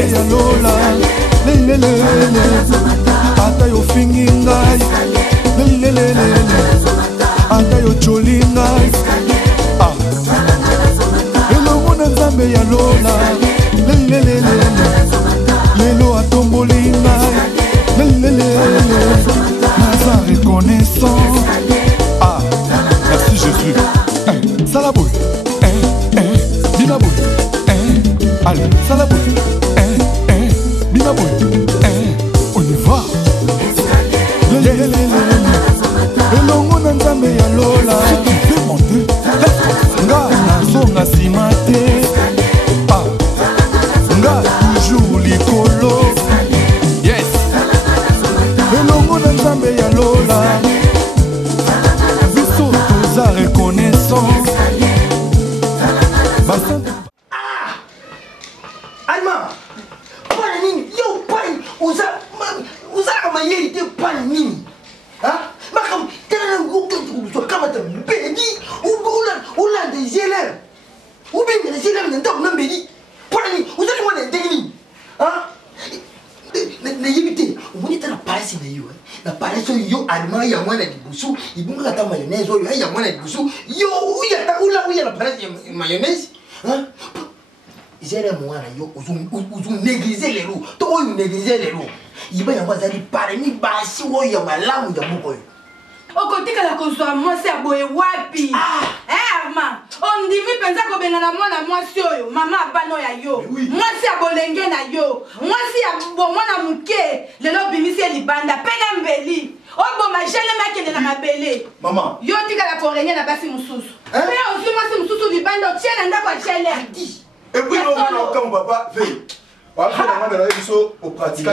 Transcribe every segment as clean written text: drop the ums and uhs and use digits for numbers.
ya lola lelelele ata yo fingi ngai lelelele ata yo choli ngai elongo na nzambe ya lola lelelele lelo atomboli ngai lelelele naza reconnaissant merci Jésus salaboy binaboy allez salaboy binaboy on y va elongo na nzambe ya lola nga nazonga nsima te nga toujours likolo yes elongo na nzambe ya lola biso toza reconnaissance Alma, pana nini? Yo pana uza kama yeye te pana nini? Makam tena nguko kama ta mbedi ula de jeler. Ube de jeler nda na mbedi. Pana nini? Uza ni mwana ndeni. Na yibite, umuni tana parasi na yo. Na parasi yo Alma ya mwana dibusu, ibunga kata mayonnaise yo ya mwana dibusu. Yo uya na parasi ya mayonnaise. Zere mwana yo uzu négliger les loups. To oyo négliger les loups. Iba yango azali parmi basi oyo ya malamu ya moko yo. Okotika la kozwa mwasi aboye wapi? Arma, ondimi penza ko bengana mwana mwasi oyo, mama abano ya yo. Mwasi abolenge na yo. Mwasi abomona muke, lelo bimisi libanda pena mbeli. Obo majele makende na mabele. Mama, yo tika la korenye na basi mususu. Pena osi mwasi mususu libanda otiena ndako achele ati. Et puis non, comme papa fait. Au pratique,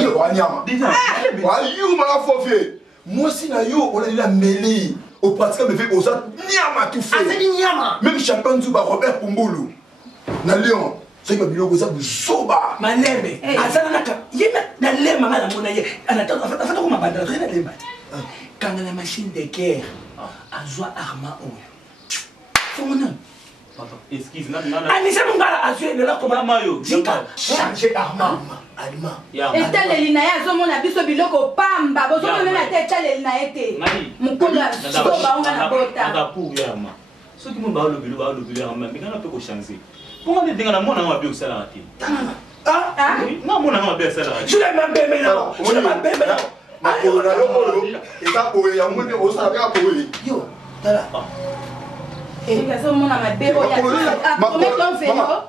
moi si na yo on a dit la mêlée au pratique me fait aux autres niama tout fait. Même champagne du Robert Pumbulu. Na Lyon, c'est que biloko ça soba. Malembe. Azana naka. Yema na lema na mona ye. Anata afata ko mabanda na lemba. Quand la machine de guerre azwa arma o. Fona. Papa, excuse moi. Anisa mungala azwe le la koma mayo. Changer arma. Alma. Etaleli na ya zomona biso biloko pamba. Bozo mena te etaleli na ete. Mukula soba unga na bota. Ata pour yama. Ce qui m'a le bilo arma, mais quand on peut changer. Pour on dinga na mona wa bi osala ati. Na mona na bi osala ati. Je l'ai même bébé là. Je l'ai même bébé là. Makolo na yo et ça pour ya moni osala ka pour yo. Tala. Mama,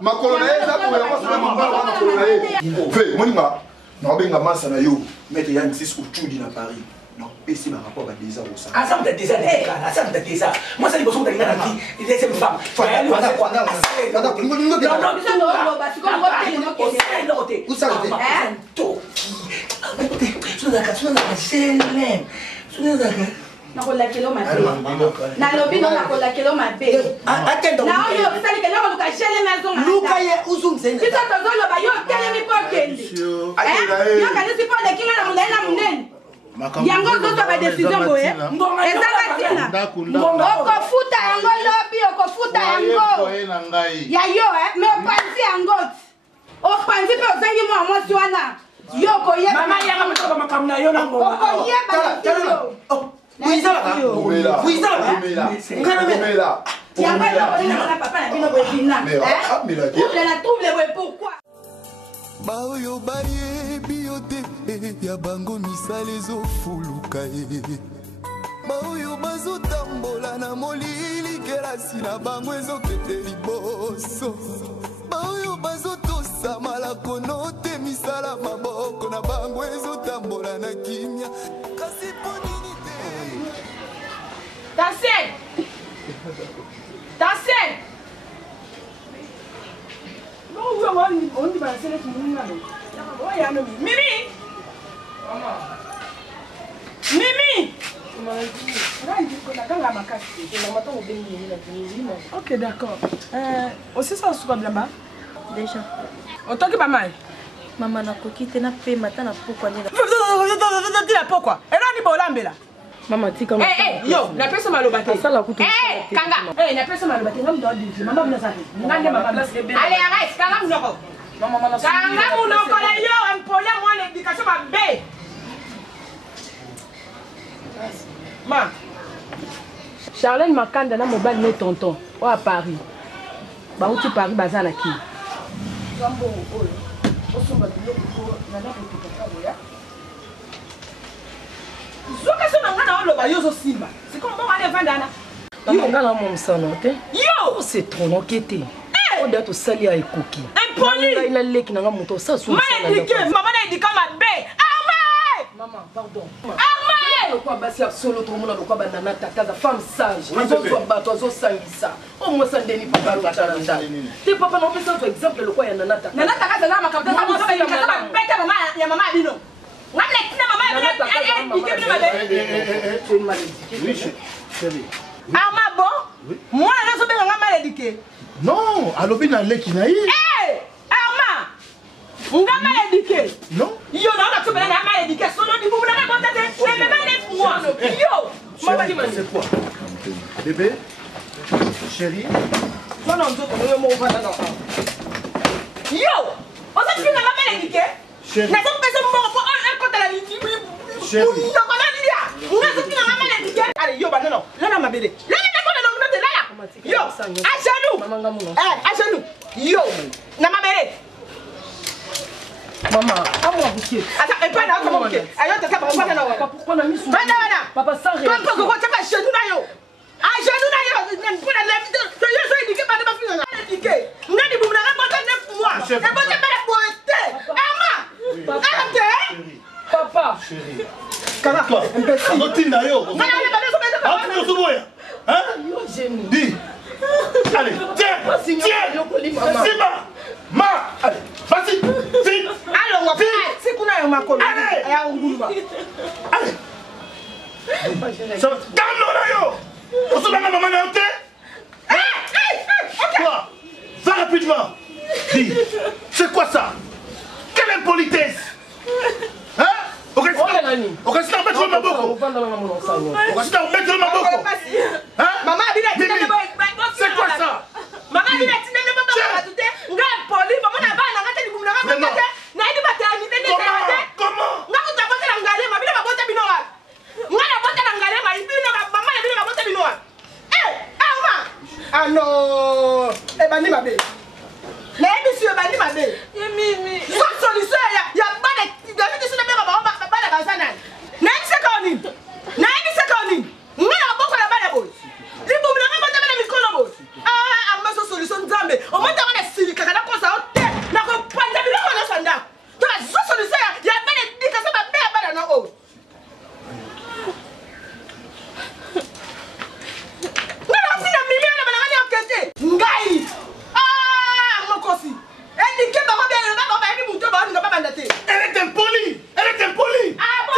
makolo na eza ko ya mosala mambala makolo na ye fe moninga na obenga masa na yo mete ya nsis uchudi na Paris non esi ba rapport ba déjà au ça ensemble de déjà ensemble de déjà moi ça les besoin d'aller dans qui il est une femme faut aller dans quoi non nakola kilo mabe na lobi no nakola kilo mabe atendo na yo sali ke loko luka shele mazo ma luka ye uzumzene tito tozolo ba yo tele mi pokende yo kanisi po de kinga na munene munene yango zoto ba decision boye ezaka tina okofuta yango lobi okofuta yango ya yo me opanzi yango opanzi pe ozangi mwa mwasi wana yo koyeba mama yanga mtoka makamna yo nango okoyeba yo baoyo bayebi yo te ya bango misala ezofuluka ye baoyo bazotambola na molili kelasi na bango ezokete liboso baoyo bazotosa malako no te misala maboko na bango ezotambola na kimia kasi ponini te Dansez! Dansez! Mimi! Mimi! Ok, d'accord. Aussi ça, on se voit là-bas? Déjà. Autant que maman. Maman n'a pas quitté, n'a pas matin, n'a pas quoi. Pourquoi? Elle a dit bolambela. Maman, tu comme. Yo, n'a pas ça malobate. Ça la coûte. Kanga. N'a pas ça malobate. Maman, maman, allez, arrête, Kanga, Kanga munoko na yo employé moi l'éducation mabe. Ma. Charlène Makanda na mobile ne tonton o à Paris. Ba uti Paris bazana ki. Zambo oyo. Osomba biloko na na botika kaboya. Zoka sona ngana oloba yo zo simba. C'est comme on va vandana. Yo ngana mo msano te. Yo, c'est trop enquêté. On doit tout salir à écouter. Impoli. Il a l'équipe dans mon tour ça. Maman a dit comme ma bé. Armée. Maman, pardon. Armée. Le quoi basi solo tout le monde le quoi banana ta casa femme sage. Les autres bateaux aux sangisa. Au moins ça déni papa la talanda. Tes papa non plus ça exemple le quoi ya nana ta. Nana ta casa là ma capitaine ça ça ça bête maman ya maman bino. Ngam le tina maman bino elle dit que c'est une maladie. Oui, Arma bon? Moi na so be ngam maladie. Non, alobi na leki na yi. Eh, Arma. Nga mal éduqué. Non. Yo non, tu me l'as mal éduqué. Son nom du bout, n'a pas tenté. Mais même moi. Yo. Maman dit c'est quoi? Bébé, chérie. Non non, je me vois dans. Yo. On s'est fait mal éduqué. Chérie. Na so personne mo pour un côté la vie. Chérie. Yo pas là dia. On s'est fait mal éduqué. Allez, yo bah non. Là ma bébé. Là yo, à genoux. À genoux. Yo, na ma belle. Maman, à moi bouquet. Attends, et pas là comment bouquet. Ayo te kaba pas na. Pourquoi on a mis sous. Papa sans rien. Comme pourquoi tu vas genoux na yo. À genoux na yo, même pour la vie de yo so éduqué pas de ma fille na. Éduqué. Ngani bu na pas de moi. Et bon tu pas la poète. Ama. Arrête. Papa. Chérie. Comment toi? Rotina yo. Hein? Dis. Allez, tiens. Simba. Ma. Allez, vas-y. Vite. Alors, on va c'est qu'on a un macon. Allez. Allez. Calme-toi, yo. On se donne à maman na hotel. Quoi? Va rapidement. Dis. C'est quoi ça? Quelle impolitesse? Hein? On reste là, mettre ma boko. On reste là, mettre ma boko. Hein? Maman a dit c'est quoi ça? Maman a dit poli, maman n'a pas comment? Ah non! Eh ben, ma belle. Les messieurs, ben, ma belle. Sans solution, il y a pas de. Il y a des choses de pas de bazana. N'est-ce pas qu'on dit? N'est-ce pas qu'on dit? Nous n'avons pas la balle. Les boum, n'a pas de micro. Ah, ma solution de Zambé. Au moins, t'as un silica, t'as un cosa au thé. N'a pas de billet dans la sanda. Donc, la solution, il y a pas de dédicace à ma mère, pas dans nos. Ngai! Ah, mon cossi! Elle dit que maman elle est impolie! Elle est impolie! Ah bon?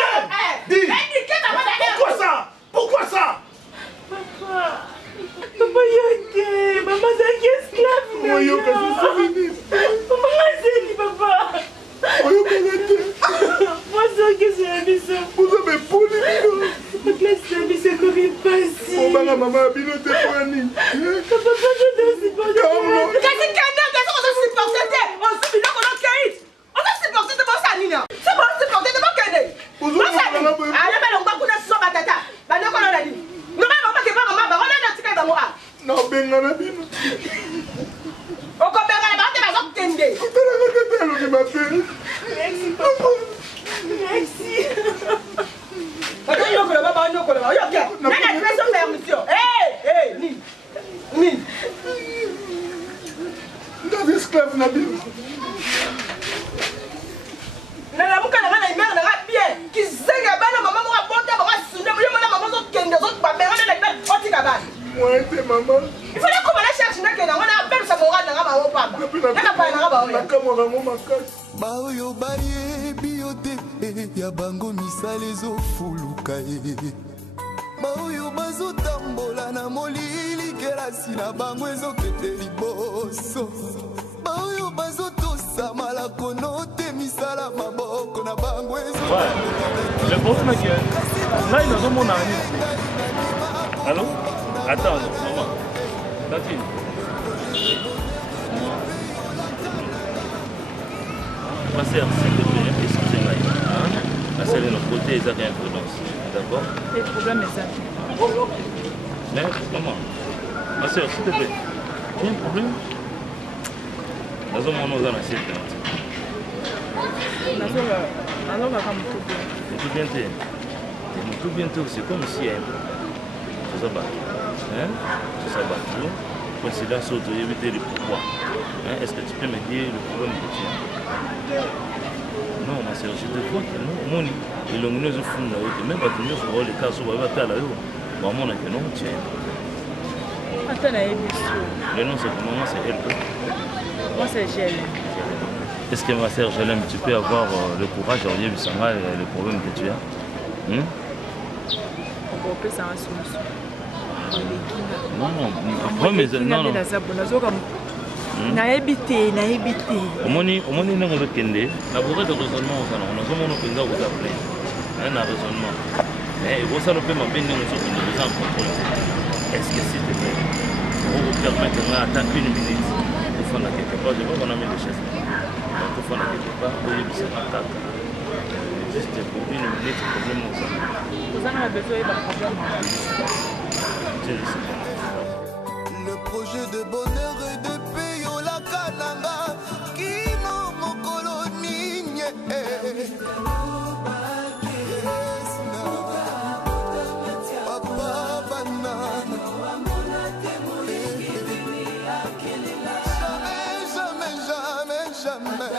Dis! Elle dit que maman pourquoi ça? Pourquoi ça? Papa! Papa yoke! Maman c'est esclave! Moi yoke, Maman c'est papa! Moi yoke, moi c'est la mission! Vous avez poli, donc là c'est la mission comme il passe! Oh maman a bien été pour Annie! Papa je dois supporter! Qu'est-ce qu'il y a? On se supporter! On se supporter! On se supporter de mon sanina! C'est bon, on se supporter de mon cadet! Ah, là, on va couler sur ma tata! Bah, non, on a dit! Non, mais maman qui va maman, on a dit que maman a! Non, ben, on a dit! On comprend la barre de ma zone tendée! Merci papa! Merci! Attends, yo, le maman, yo, le maman, yo, ok! Mais la pression permission! Hey! Ni! Dans esclave, Nabil! La muka na ngana imere na bien ki zenga bana mama mo abonda ba sunde mo yema na mama zo kende zo ba mera na na otika bana moi te maman il fallait qu'on la cherche na kena ngana bel sa moral na ngaba o pamba na pa na ngaba o na kamo na mo makasi ba oyo baye biote ya bango misala ezofuluka ba oyo bazotambola na molili kelasi na bango ezokete liboso ba oyo bazotosa malako note misala maboko na bango le problème est que là il a mon ami. Allô? Attends, maman. Datine. Ma sœur, s'il te plaît, excusez-moi. La seule de notre côté, ils ont rien prudence. D'accord? Le problème est ça. Mais maman, ma soeur, s'il te plaît, il y a un problème? Nous avons nos anciens. Tout bientôt, c'est comme si tout ça battu. Tout ça battu. Coïncidence auto, éviter le pourquoi. Est-ce que tu peux me dire le problème que tu as? Non, ma soeur, je te vois que non. Et le monde est fou, même pas tout le monde sur les cas, sur le bataille, bon, mon que non, tiens. Le nom c'est comment? Moi c'est elle. Moi c'est Gel. Est-ce que ma soeur Gel, tu peux avoir le courage de dire le problème que tu as? On peut ça en solution. Non, au moins nous avons kende. La bourrée de raisonnement, on a vraiment pensé vous appeler. Un raisonnement. Mais vous savez pas ma peine de nous en contrôle. Est-ce que s'il te plaît, vous permettez d'attendre une minute pour faire quelque part? Je vois qu'on a mis le chef. Pour faire quelque part, vous y êtes à 4. Juste pour une minute, problème au sein. Vous en avez besoin d'un problème. Le projet de bonheur et de paix au la kananga qui n'ont mon colonie. Papa banane. Jamais.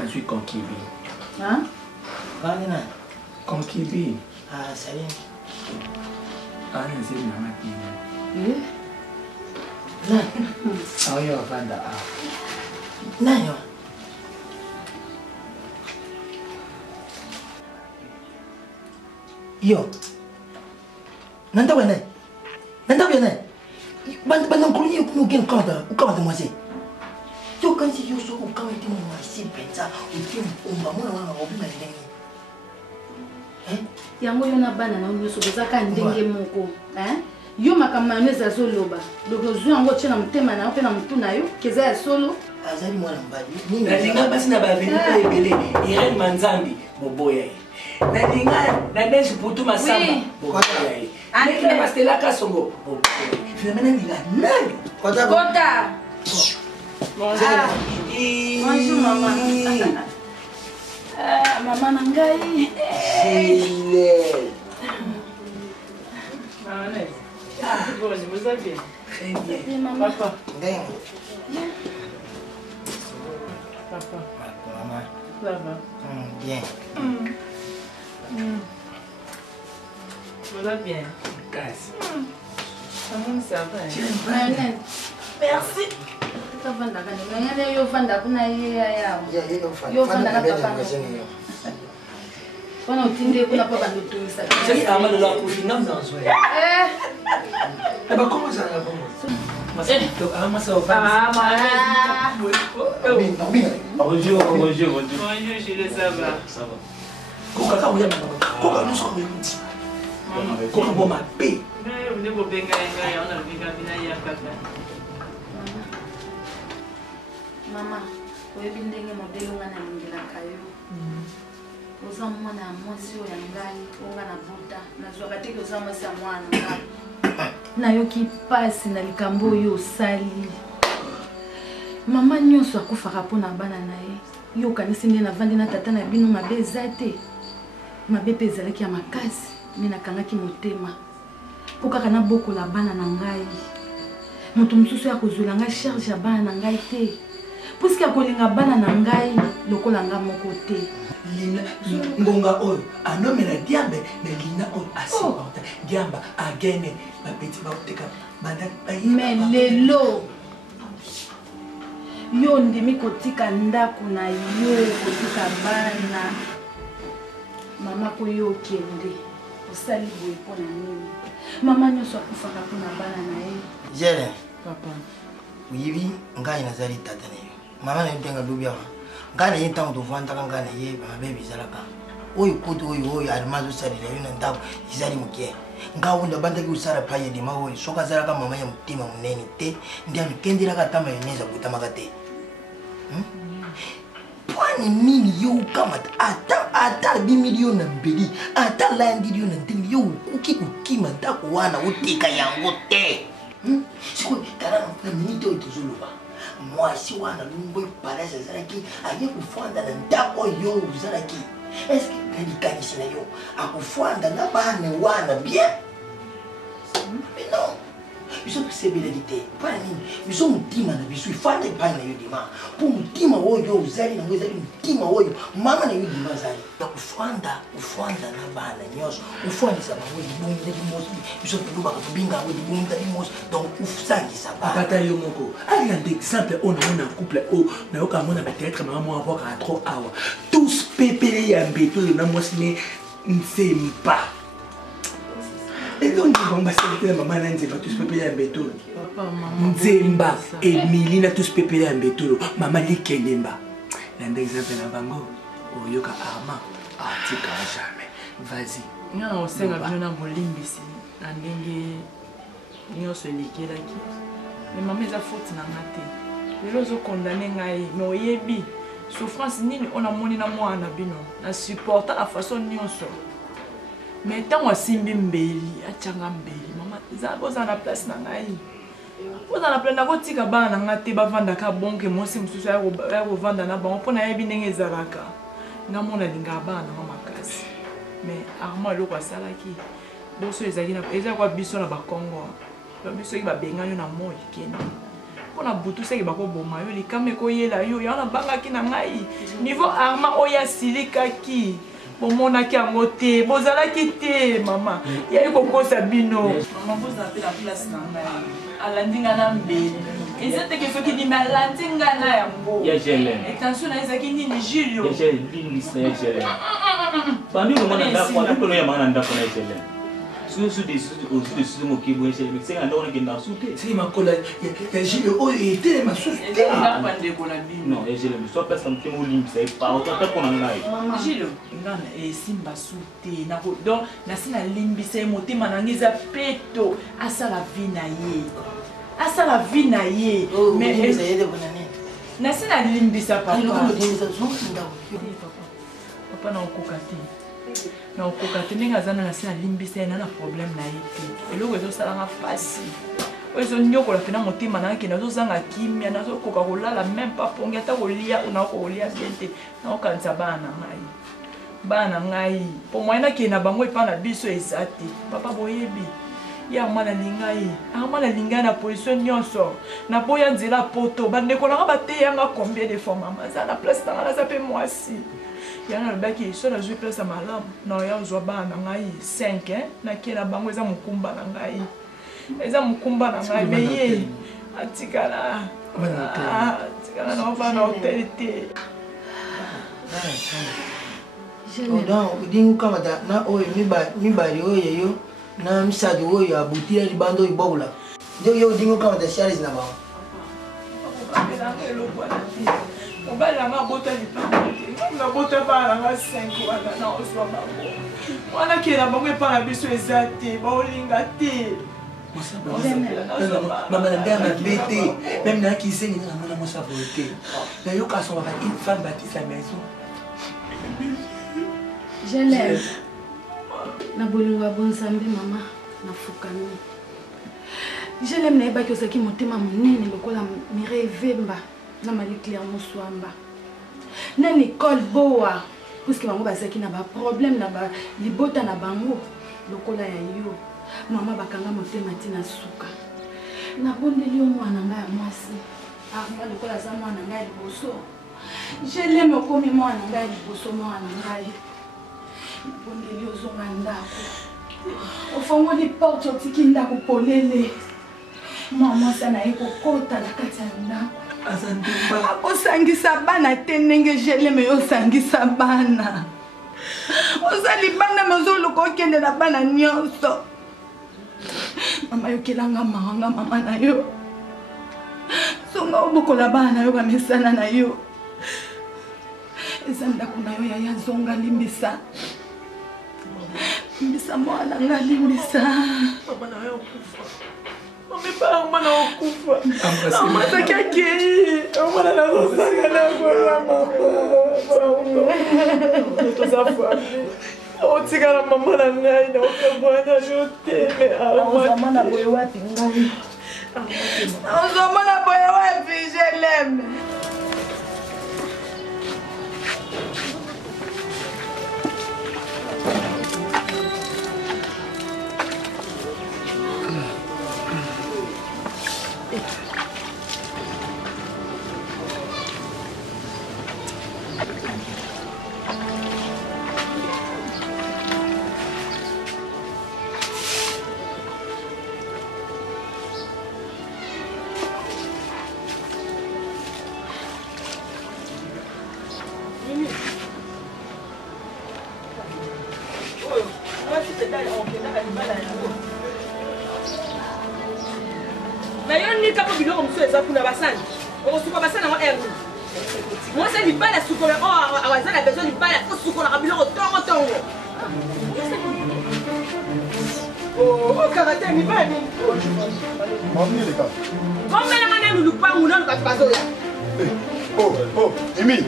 Je suis concubine. Hein? Concubine. Ah, ça y est. Ah, c'est une maman qui est. Non. Ah, oui, on va là. Non. Yo. Nanda wene. Bandang kuliah aku mungkin kau ada masih. Yo kan si yo so kau itu masih pensa, itu umbamu na obi na ndenge. Yango yo na bana na nyoso bezaka ndenge moko, Yo makamayonnaise azoloba. Loko zo yango tshena mutema na yo pe na mutu na yo, keza ya solo. Azali mwana mbali. Nalinga basi na baveni pa ebele, Irene Manzambi boboya. Nalinga na Neige Putu Masamba boboya. Nalinga na Stella Kasongo boboya. Finalement nalinga nani? Kota. Bonjour maman. Maman nangai. Bon, je vous aime bien. Très bien. Papa. Papa. Maman. Ça va. Bien. Vous allez bien. Casse. Comment ça va? Merci. Ça va d'accord. Mais yo fanda kuna ya. Yo fanda na papa. Wana utinde kuna papa ndotumisa. Sasa kama ndo kufinga mzanzo. Aba comment ça va bon? Mas to ama ça va. Bonjour. Bonjour, Gilles, ça va. Ça va. Koka uya koka nusu kwa mti. Koka boma pe. Venez vous benga ya on a vinga bina ya kaka. Mama, oyebi ndenge modele nga na lingelaka yo. Oza mwana ya mwasi oyo ya ngai, onga na buta, nazwaka teke oza mwasi ya mwana ngai. Nayoki pasi na likambo oyo osali. Mama nyonso akufaka mpona bana na ye. Yo okanisi nde navandi na tata na bino mabe eza te. Mabe mpe ezalaki ya makasi, me nakangaki motema. Po kaka nabokola bana na ngai. Moto mosusu ya kozwela ngai charge ya bana na ngai te. puisque akolinga bana na ngai lokola nga moko te. Lina ngonga oyo anomela diambe na lina oyo asipota diamba agene bapeti baoteka banda mais lelo yo ndimi kotika ndako na yo kotika bana mama ko yo kende osali boye mpona nini mama nyonso akufaka mpona bana na ye. Jere papa oyebi ngai nazali tata na yo mama na yo ntenga lobi awa ngai na ye ntango tovandaka ngai na ye bamabe bizalaka oyo koti oyo alima osalila yo na ndako ezali moke ngai oyo ndabandaki osala pa ye dima oyo soki azalaka mama ya motema monene te ndi amikendelaka ata mayonnaise abutamaka te pwani nini yo okamata ata abimili yo na mbeli ata alandili yo na ndenge yo okuki kokima ndako wana oteka yango te sikoyo tala na minite oyo tozoloba mwasi wana lungo eparasi azalaki aye kofanda na ndako oyo ozalaki eske nalikanisi na yo akofanda na bana wana bien mais non biso tosebeleli te mpona nini biso motima na biso efanda epai na yo dima mpo motima oyo ozali nango ezali motima oyo mama na yo dima azali ya kofanda na bana nyonso ofandisa bango libongi na limoso biso tolobaka tobinga yango libongi na limoso donc osangisa bata yo moko alinganda exemple oyo namona couple oyo nayoka mona peut-être mama mo avwaka trop awa tous pepele ya mbeto oyo na mwasi ne nsempa basalitela mama na nzemba tous pepele ya mbetolo nzemba emili na tous pepele ya mbetolo mama likelemba landa exemple na bango oyoka arma atikala jamais vas-y nga na osenga bino na bolimbisi na ndenge nyonso elekelaki me mama eza faute na nga te lelo ozokondane ngai me oyebi souffrance nini oyo namoni na mwana bino na supporta na façon nyonso mais ntango asimbi mbeli atianga mbeli mama ozala na place na ngai ozala na place nakotika bana na nga te bavandaka bonke mwasi mosusu ya kovanda na bango mpo nayebi ndenge ezalaka nga mona alingaka bana nango makasi mais armand eloko asalaki boso eza kwa biso na bakongo biso eki babengani yo na moi kende mpona butu seki bakoboma yo likama ekoyela yo yango nabangaki na ngai niveau armand oyo asilikaki bomonaki yango te bozalaki te mama yali kokosa bino mama bozala mpe na place na ngai alandi nga na mbeli eza teke soki ndimi alandi nga na yango etension na ezalaki nini julio bandi omona ndako wana oyamanga na ndako na ejele c'est makola ya jile oyo etelema susu te non ejele so pesa motema olimbisa epaotapona ngai jile ngana esimba su te donc nasi nalimbisa ye motema nange eza peto asala vi na ye nasi nalimbisa papa na okoka te na okoka te ndenge aza nanga se nalimbisa ye na problème na ye te eloko ezosalanga mpasi oyo ezonyokola mpe na motema nanga kende azozanga kimia nazokoka kolala même pas pongi ata kolia nakokolia bien te nakokanisa bana na ngai mpo moye nakende na bango epa na biso eza te papa boyebi ye arma nalingai na position nyonso naboya nzela poto bandeko nanga bateyanga combien de fois mama aza na place nanga naza mpe mwasi yana lobaki so nazwi place ya malamu naoya ozwa bana na ngai 5 nakie na bango eza mokumba na ngai me ye atikala naova na hotel te odingi okamata na oyo mibali oyo yeyo na misato oyo abutila libanda oyo boula nde yo odingi okamata charles na bango mobali nanga abota lipanda te nabota bana nanga 5 wana na ozwa bango wana kela bango epa na biso eza te baolinga te mama na ngai mabe te meme nayaki isengi nga namona mwasi aboye te nayoka asomaka une femme bâtisse la maison je lève na bolingo ya bonzambe mama nafukami je lève nayebaki ozalaki motema monene lokola Mireille Vemba na Marie Claire Moswamba na Nicole Boa puisque bango bazalaki na baproblème na libota na bango lokola ya yo mama bakanga motema ntina suka nabondeli yo mwana ngai ya mwasi Arma lokola aza mwana ngai liboso. Je l'aime okomi mwana ngai liboso mwana ngai. Nabondeli ozonga ndako. Ofongoli porte otiki ndako polele. Mama sana ekokota na kati ya ndako. Akosangisa bana te ndenge je l'aime yosangisa bana. Ozali bana mezoluka okende na bana nyonso. Mama yokelanga mahanga mama na yo. Songa obokola bana na yo bamesana na yo. Eza ndako na yo yaya zonga limbisa. Limbisa mwana nga limbisa. Mama na yo okufa. Mama pa mwana okufa. Mama takaki. Mama na zosanga na kwa mama. Toza famille. Otikala mama na ngai na okabwana yo teme arma. Mama na boye wapi ngai. Mama na boye wapi je l'aime. Na yo ni kapo biloko mso eza kuna basani. Okosuka basani ngo erni. Moi c'est libala sukola awazana besoin libala ko sukola biloko tongo tongo. Oh karate ni bani. Mamie les gars. Comme la ngane lulu pa nguna ka bazola. Oh, Emi.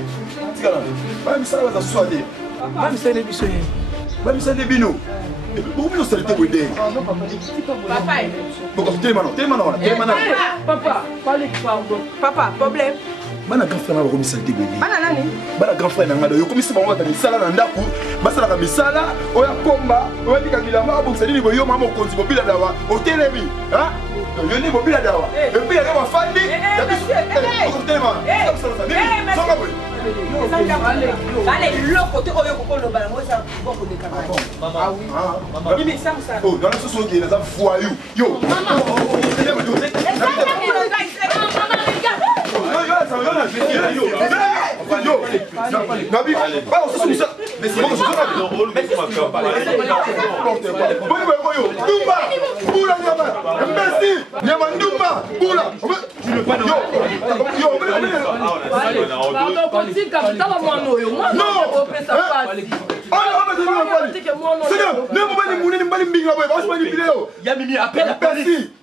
Tika là. Ba mi sala za swadi. Ba mi sala biso ye. Ba mi sala bino. Et puis pourquoi nous sommes tellement aidés? Papa. Donc tellement. Papa, parlez pardon. Papa, problème. Bana grand frère na ko misalite boni. Bana nani? Bana grand frère na ngado yo komisi bango ta misala na ndaku, basala ka misala, oya komba, oya dika bilamba bo sali ni boyo mama konzi bobila dawa, hotelemi, hein? Yo ni bobila dawa. Et puis ya ba fandi, ya biso. Tellement. Songa boy. Allez, le côté oyo ko lo bala mo sa boko de kamai. Ah oui. Maman. Mimi ça. Oh, dans la société les voyous. Yo. Maman.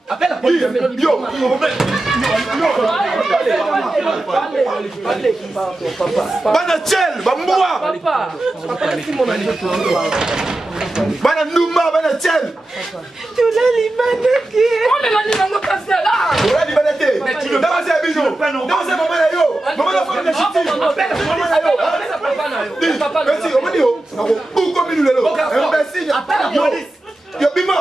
Appelle la police. Bana Tchel, Bamboua. Bana Nouma, Bana Tchel. Tu l'as libanaki. On est là, on est passé là. On l'a libanaki. Mais tu le passes à Bijo. Non, c'est maman là yo. Maman là faut la chute. Maman là yo. Papa, merci. On dit yo. Où comme nous là. Imbécile. Appelle la police. Yo Bima.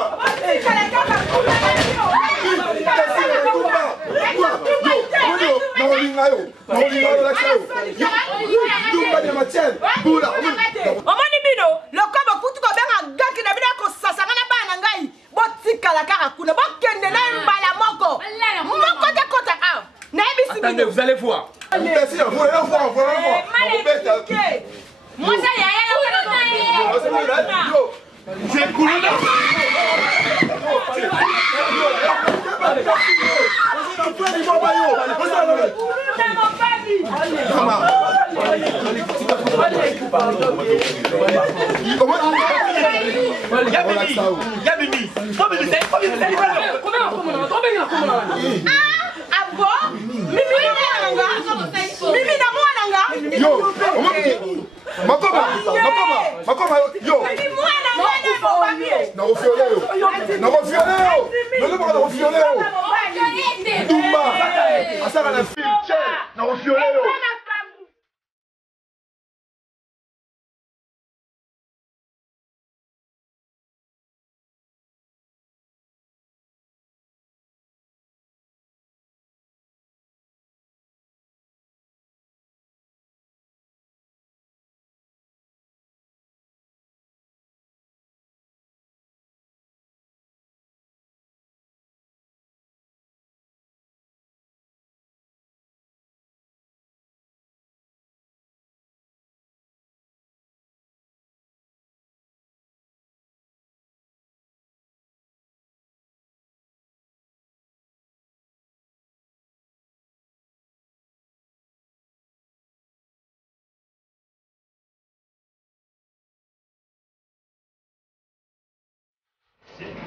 Omoni bino, lokobo kutu ko benga gaki na bina ko sasanga na bana ngai. Botikala kaka kuna bokende na mbala moko. Moko te kota a. Na ebisi bino. Attendez, vous allez voir. Merci, vous allez voir. Moi ça yaya yo. J'ai coulé.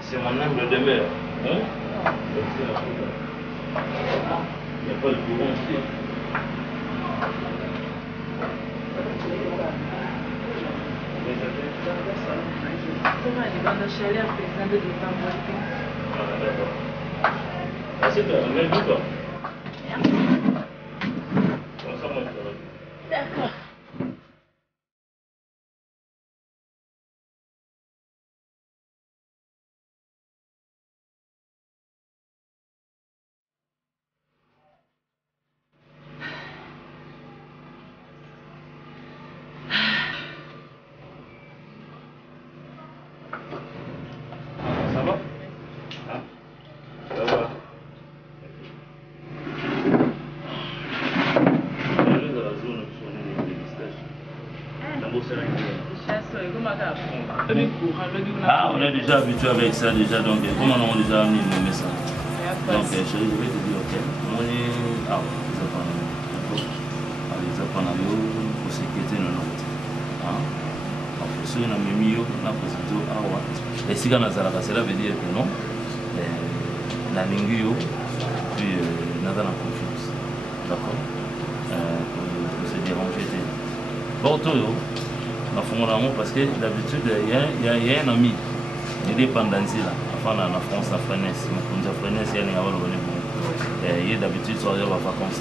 C'est mon humble demeure. Hein? Il n'y a pas de courant ici. Comment elle va dans chaleur pesante de temps en temps? Ah, d'accord. Ah, c'est toi, même toi. Comme ça, moi, je te regarde. D'accord. Ça va? Hein? Ça va? Ah, on est déjà habitué avec ça déjà, donc comment on a déjà amené nos messages? Donc, chérie, je vais te dire, ok, on est. Ah, les apprendre pour sécurité dans notre. Hein? Donc, si on a mis mieux, on a présenté à Awa. Et si on a Zalaka, cela veut dire que non, la lingue, puis on a la confiance. D'accord? Pour se déranger. Bon, tout, parce que d'habitude, il y a un ami, il est pendancier là, enfin en France, en France, il y a d'habitude, il y a des vacances,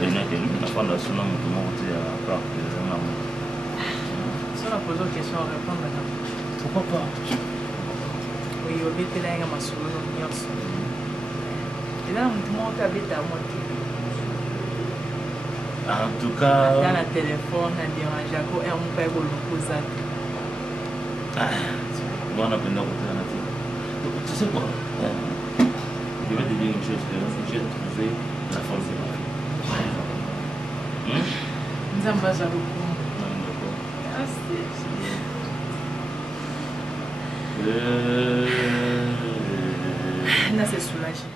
il y a pourquoi pas? Oui, au bête là, il y a ma soeur, et là, on te montre à bête à moi. En tout cas, dans le téléphone, on a Jaco et on peut le poser. Bon, on a besoin de tu sais quoi? Je vais te dire une chose que j'ai trouvé la force de ma vie. Nous avons besoin de beaucoup. Là, c'est soulagé.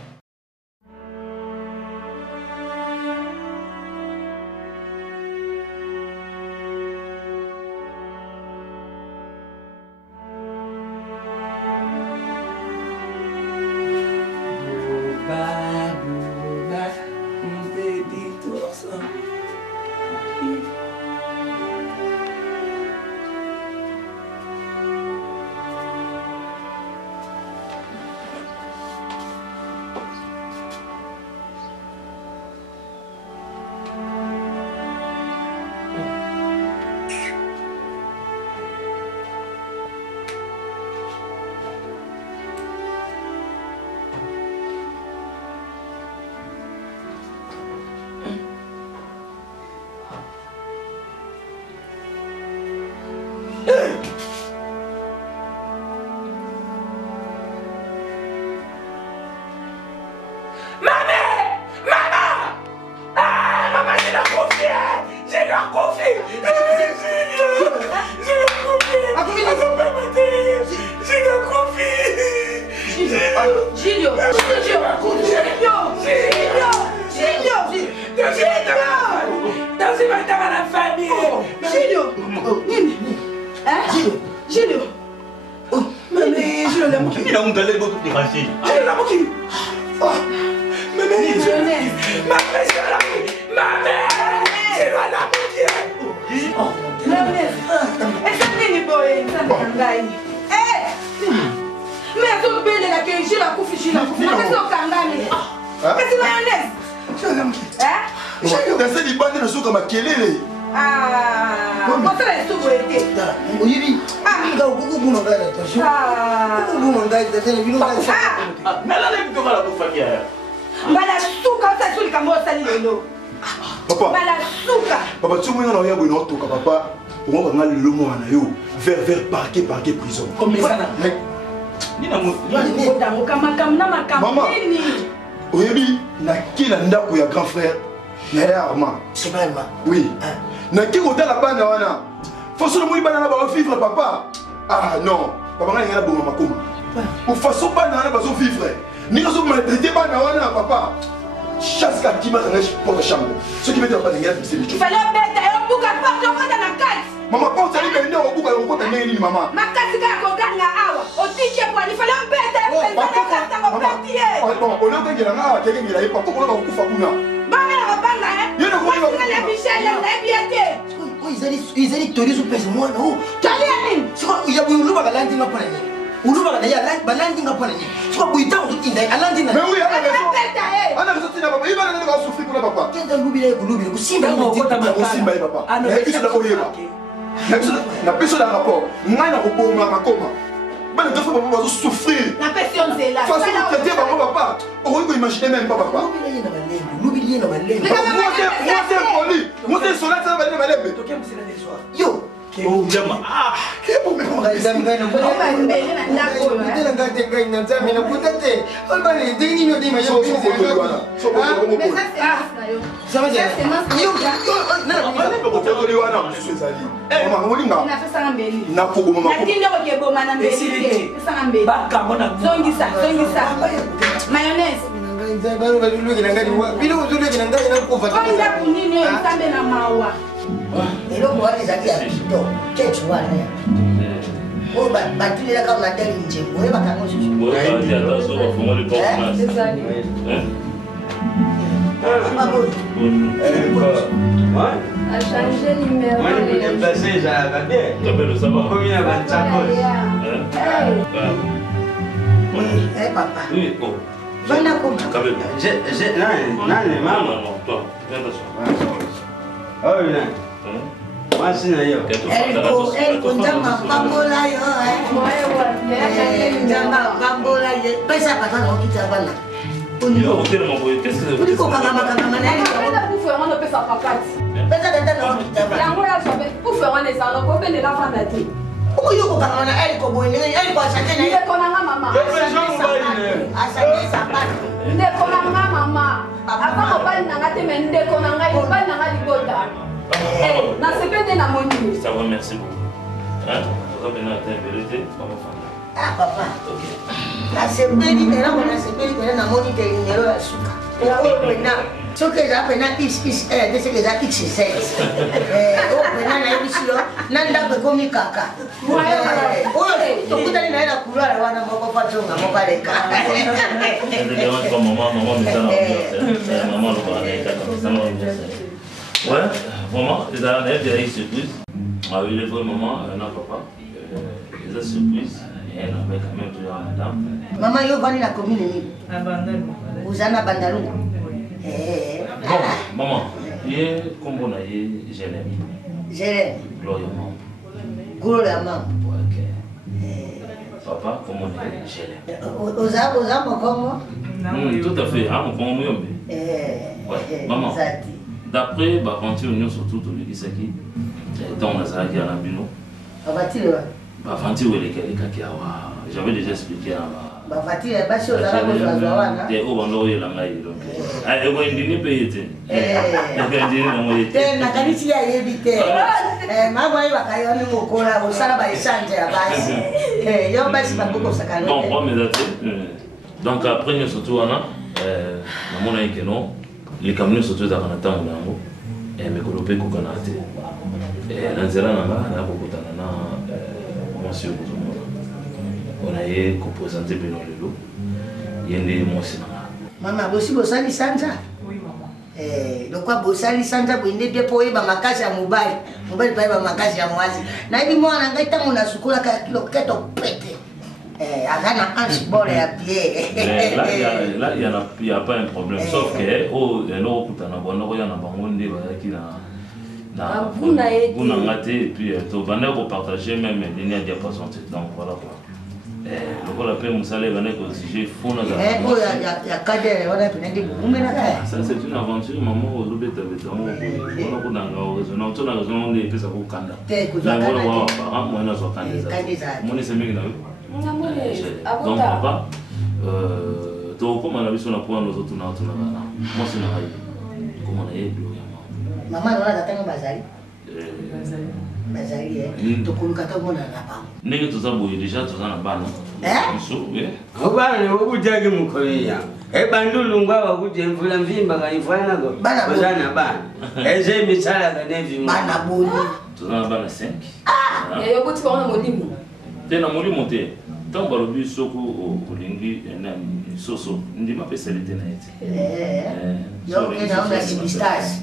Papa, tu vois, papa, on va le mot vers parquet prison. Comme ça, maman, oui, qui n'a pas grand frère, oui, n'a qui la bande, faut se le banana vivre, papa. Ah non, papa, n'a pas de comment. Pour façon banana vivre, ni pas maltraité banana, papa. Chasse la qui m'a dans la chambre. Ce qui veut dire pas de c'est le il fallait mettre un bouc à porte dans la carte. Maman, pas ça dit que on va pas tenir maman. Makasi ka koganga awa. Otike kwa ni fala mbete pesa na ngopetiye. Bon, on a ngela nga keke ngela yepa ko ko kufa kuna. Banga na banga Yena ko na Michel na biete. Ils allaient te dire pèse moi non. Tali C'est quoi il y a eu le bagalandi nga pona ni. Ulu bagala ya balandi nga pona ni. C'est quoi buita on dit alandi na. Mais oui, ana raison tina papa, il va aller souffrir pour papa. Kenda lubile ku simba ko ta ma simba papa. Et ça ko yeba. Na personne a rapport. Ngana ko bomba makoma. Bana deux fois papa va souffrir. La personne c'est là. Façon de dire papa. On peut imaginer même pas papa. Lubile na balende. Moi c'est poli. Moi c'est solat ça va aller balende. Tokem c'est la des soirs. Yo. Oh jama. Ah. Kebo me ko ngazami ngana ko. Mbele na ndako. Ndela ngate ngana nzami na kutate. Olbani ndingi no dima yo. So ko ko Mais ça c'est na yo. Ça va dire. Yo. ko ko ko liwana msezali. Mama ngolinga. Na fesa ngambeli. Na ko mama ko. Nakinde ko ke boma na mbeli. Fesa ngambeli. Baka mona. Zongisa. Mayonnaise. Bano balulu kina ngani wa. Bilo uzulu kina ngani na kufa. Konda kunini nsambe na mawa. Elo mo wale zaki ya to. Kechu wana. Oh batile kama na deli nje. Wewe bakango sisi. Wewe baadhi ya taso wafunga le porte nas. A changé le numéro. Moi, je peux déplacer, ça va bien. Tu appelles ça va? Combien va te sacoche? Eh papa. Oui, oh. Vanda comment? Non, Non, toi, viens t'asseoir. oh, non. Moi, c'est yo. Elko njama pambola yo njama pambola yo. Pesa papa na okita bana. Yo, qu'est-ce que Uliko kangama nani? Pesa kufu yango pesa pakati. Pesa dada na okita bana. Yango ya sobe kufu yango nezalo ko bende la fanda ti. Uko yuko kangama na Elko boyele Elko asante na Ile konanga mama. Asante sapatu. Nde konanga mama. Apa ko bali nanga te men nde konanga yo bali nanga libota. Eh, na sepende na moni. Ça va, merci beaucoup. Hein? On va venir à ta vérité, pas mon femme. Ah papa. OK. La sepeli era bona sepeli na moni te dinero ya suka. O pena. Soke za pena dese que za x7. O pena na ebisio nanda pe komi kaka. To kutani na ina kulala wana moko patonga mokaleka. Maman, mais ça n'a maman le parler ça n'a ouais, vraiment, les années de la surprise. Ah oui, les maman, non papa, les surprises. Et elle avait quand même toujours madame. Maman, yo vani la commune ni. À Bandalou. Vous en a Bandalou. Bon, maman, hier, comme on a dit, je l'aime. Je l'aime. Gloria maman. Papa, comme on a dit, je l'aime. Aux âmes comment? Tout à fait, hein, on peut ouais, maman. D'après Bavanti Union surtout au Lugisaki, dans la salle qui a un bino. Bavanti où les Kakiawa. J'avais déjà expliqué à Bavanti est pas sûr d'avoir des hauts en l'eau et la maille. Elle va une payée. Na kanisi ya yebite. Mama iba kayoni mukola usala ba isanje ya basi. Yo basi bakoko sakalo. Bon, on mes dates. Donc après nous surtout Anna, maman a dit que non. Les camions surtout dans le temps où et me coloper kokanate et nanzela nanga na kokutana na monsieur Buzumona on a eu composante bino lelo yende mosi nanga mama bosi bosali sanja oui maman lokwa bosali sanja bwinde bie po yeba makasi ya mobali pa yeba makasi ya mwasi na hivi mwana ngai tango na sukula ka kilo keto pete agana ange bol ya pied. Là, il n'y a pas un problème. Sauf que, oh, l'eau, il y a un bangon qui et puis, tu vas partager même les lignes diapason. Donc, voilà quoi. Le appel Moussalé va être exigé fou. Ça, c'est une aventure, maman, au Zoubé, tu avais on a raison, on est plus à vous candidat. Donc papa, comment on a vu son apport nous autres moi c'est comment on a eu maman on a atteint bazali bazali to kulukata mona lapa nenge tuzaboye déjà tuzana bana obana obujage mukoya ebandulu ngwa bakujemvula mvimba kaifana go bazana bana eze misala kanevi bana boni toza na bana 5 yo boti bango na molimo te na molimo te ntango balobi soko olingi soso ndima spécialité na ye te yo okenda sibistage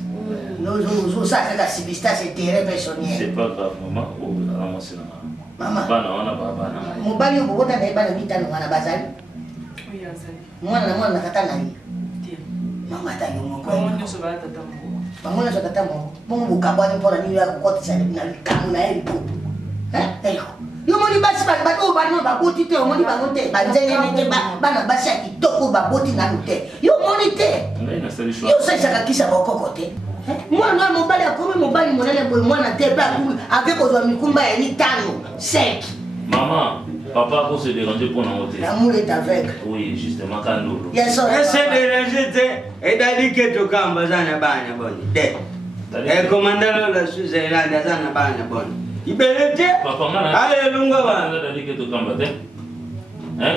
ozosaka sibistage etere personnel. C'est pas grave maman ozala mwasi na mama bana wana babana mobali oyo bokota na ye bana 8 ans wana bazali mwana na mwana nakata na ye mama ata yo moko bango nyonso tata moko bongo bokabwani mpona nini ya kokotisa na likambo na ye lipoto yo moni basi bato bano baboti te omoni bango te banzengene te bana basi ya kitoko baboti nanu te yo moni te yo osalisaka kisa bokoko te mwana mobali akomi mobali monene boye mwana te pe ave kozwa mikumba ya 5 5 maman papa ko se déranger pour nango te l'amour est avec oui justement kandolo se déranger te edali ke tokamba zana bana boni de commandant la Switzerland zana bana boni ibelete papa ngana ale lunga bana edali ke tokamba te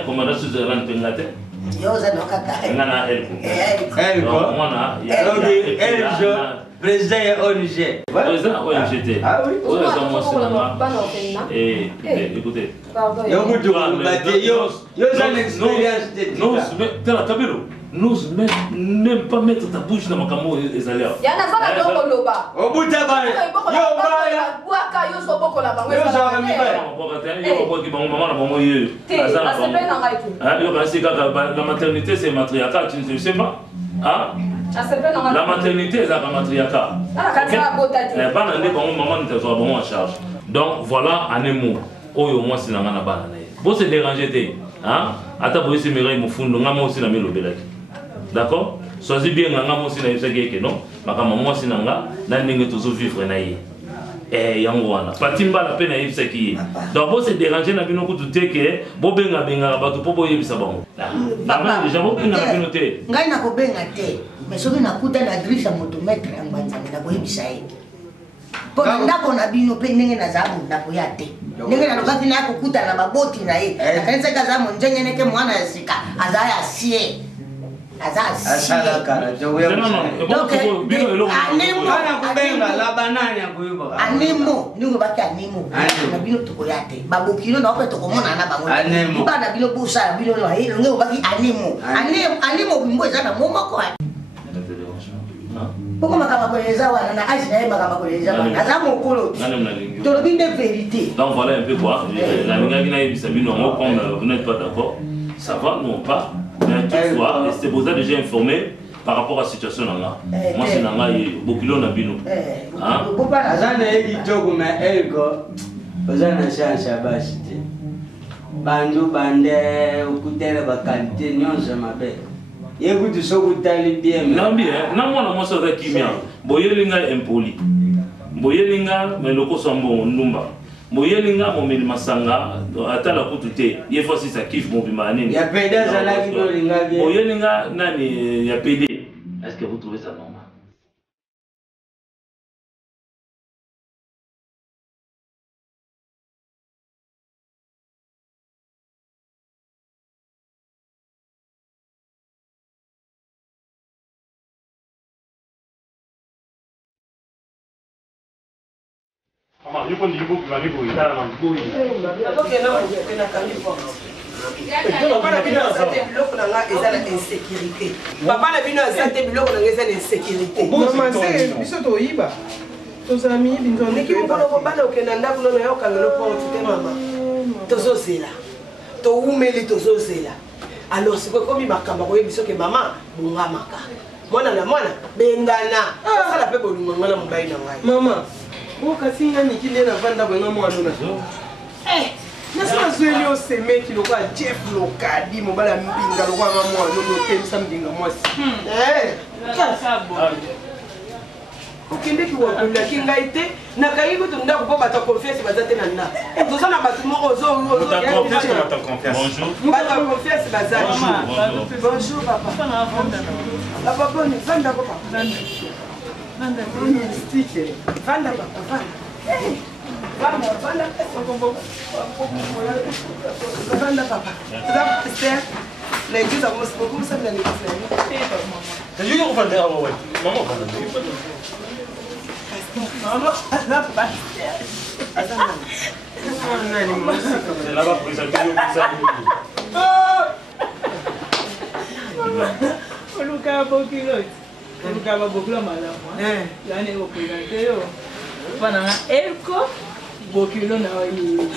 commandant Switzerland pengate yo za nokata ngana elko mwana ya eljo président ya ONG président ONG te oyo za mwasi na écoutez yo mutu bati yo za expérience de tala kabelo n'ose même pas mettre ta bouche dans makambo ezali awa yana zala dongo loba obuta bana yo baya bwaka yo so bokola bango yo za mibaya yo boki bango maman na bango yeyo azala bango yo kasi kaka la maternité c'est matriarcat tu ne sais pas la maternité ezalaka matriarcat bana nde bango maman nitazwaka bango en charge donc voilà en un mot oyo mwasi na nga na bana na ye bo se déranger te ata boyesi mirai mofundo nga moi aussi na milobelaki d'accord sois bien nga moi aussi na yebisaki eke non makambo mwasi na nga na ndenge tozovivre na ye yango wana pati mbala mpe nayebisaki ye donc bo se déranger na bino kutu te ke bobengabengaka bato mpo boyebisa bango déjà bobengaka bino te ngai nakobenga te mais soki nakuta na grisa moto maître ya ngwanzambe nakoyebisa ye mpona ndako na bino mpe ndenge nazala mondako ya te ndenge nalobaki naya kokutana na baboti na ye nakanisaki aza monjengeneke mwana ya sika aza ya sie aza anemo ndenge baki anemo na bino tokoya te babokino na ope tokomona na bango bana bino bosala bino ndenge obaki anemo bimbo eza na momoko poko makambo koleza wana na age na ye makambo koleza wana aza mokolo tolobi nde vérité. Donc voilà un peu quoi nalingaki nayebisa bino yango comme vous n'êtes pas d'accord ça va non pas mais toutefois c'est pour ça déjà informé par rapport à la situation nanga moi c'est nanga bokilo na bino aza na ye kitoko mais elko oza na chance ya basi te bandu bande okutela bakalite nyonso mabe yekuti sokutali bien nambi na mwana mwasi aza kimia boyelinga impoli boyelinga meloko mbongo ndumba boyelinga momeli masanga atala kutu te ye fois ça kiffe mobima nini ya pede azalaki tolinga bien boyelinga nani ya pede est-ce que vous trouvez ça normal? Yuko ndi yuko kwa niko itala na mkuu. Atoke na mkuu na kalipo. Papa na bino azate biloko na nga eza na insécurité. Papa na bino azate biloko na nga eza na insécurité. Maman c'est biso to yiba. Tozala mi binzo ndiki mkono ko bana okenda ndako nono ya okangelo porte te mama. Tozozela. To umeli tozozela. Alors c'est comme makamba ko yebiso ke mama bungamaka. Mwana na mwana bengana. Sala pe bolunganga na mubai na ngai. Mama kasi ngani kile na vanda bwenga mwana na nasema zweli osemeki lokwa Jeff Lokadi mobala mpinga lokwa mwana no temisa mbinga mwasi okende ki wakula ki ngai te na kai ko tunda ko ba ta confiance ba zate na nda toza na batu moko zo bonjour ba ta confiance ba zate bonjour papa papa bonne vanda ko papa vanda stick vanda papa vanda vanda papa Esther na ingiza como sabe na nini Te digo que vanda maman vanda Maman, la passe. C'est là-bas pour les accueillir au ça. Oluka bokilo. Oluka bokilo malamu. Yani représenter yo. Pendant elko bokilo na yi.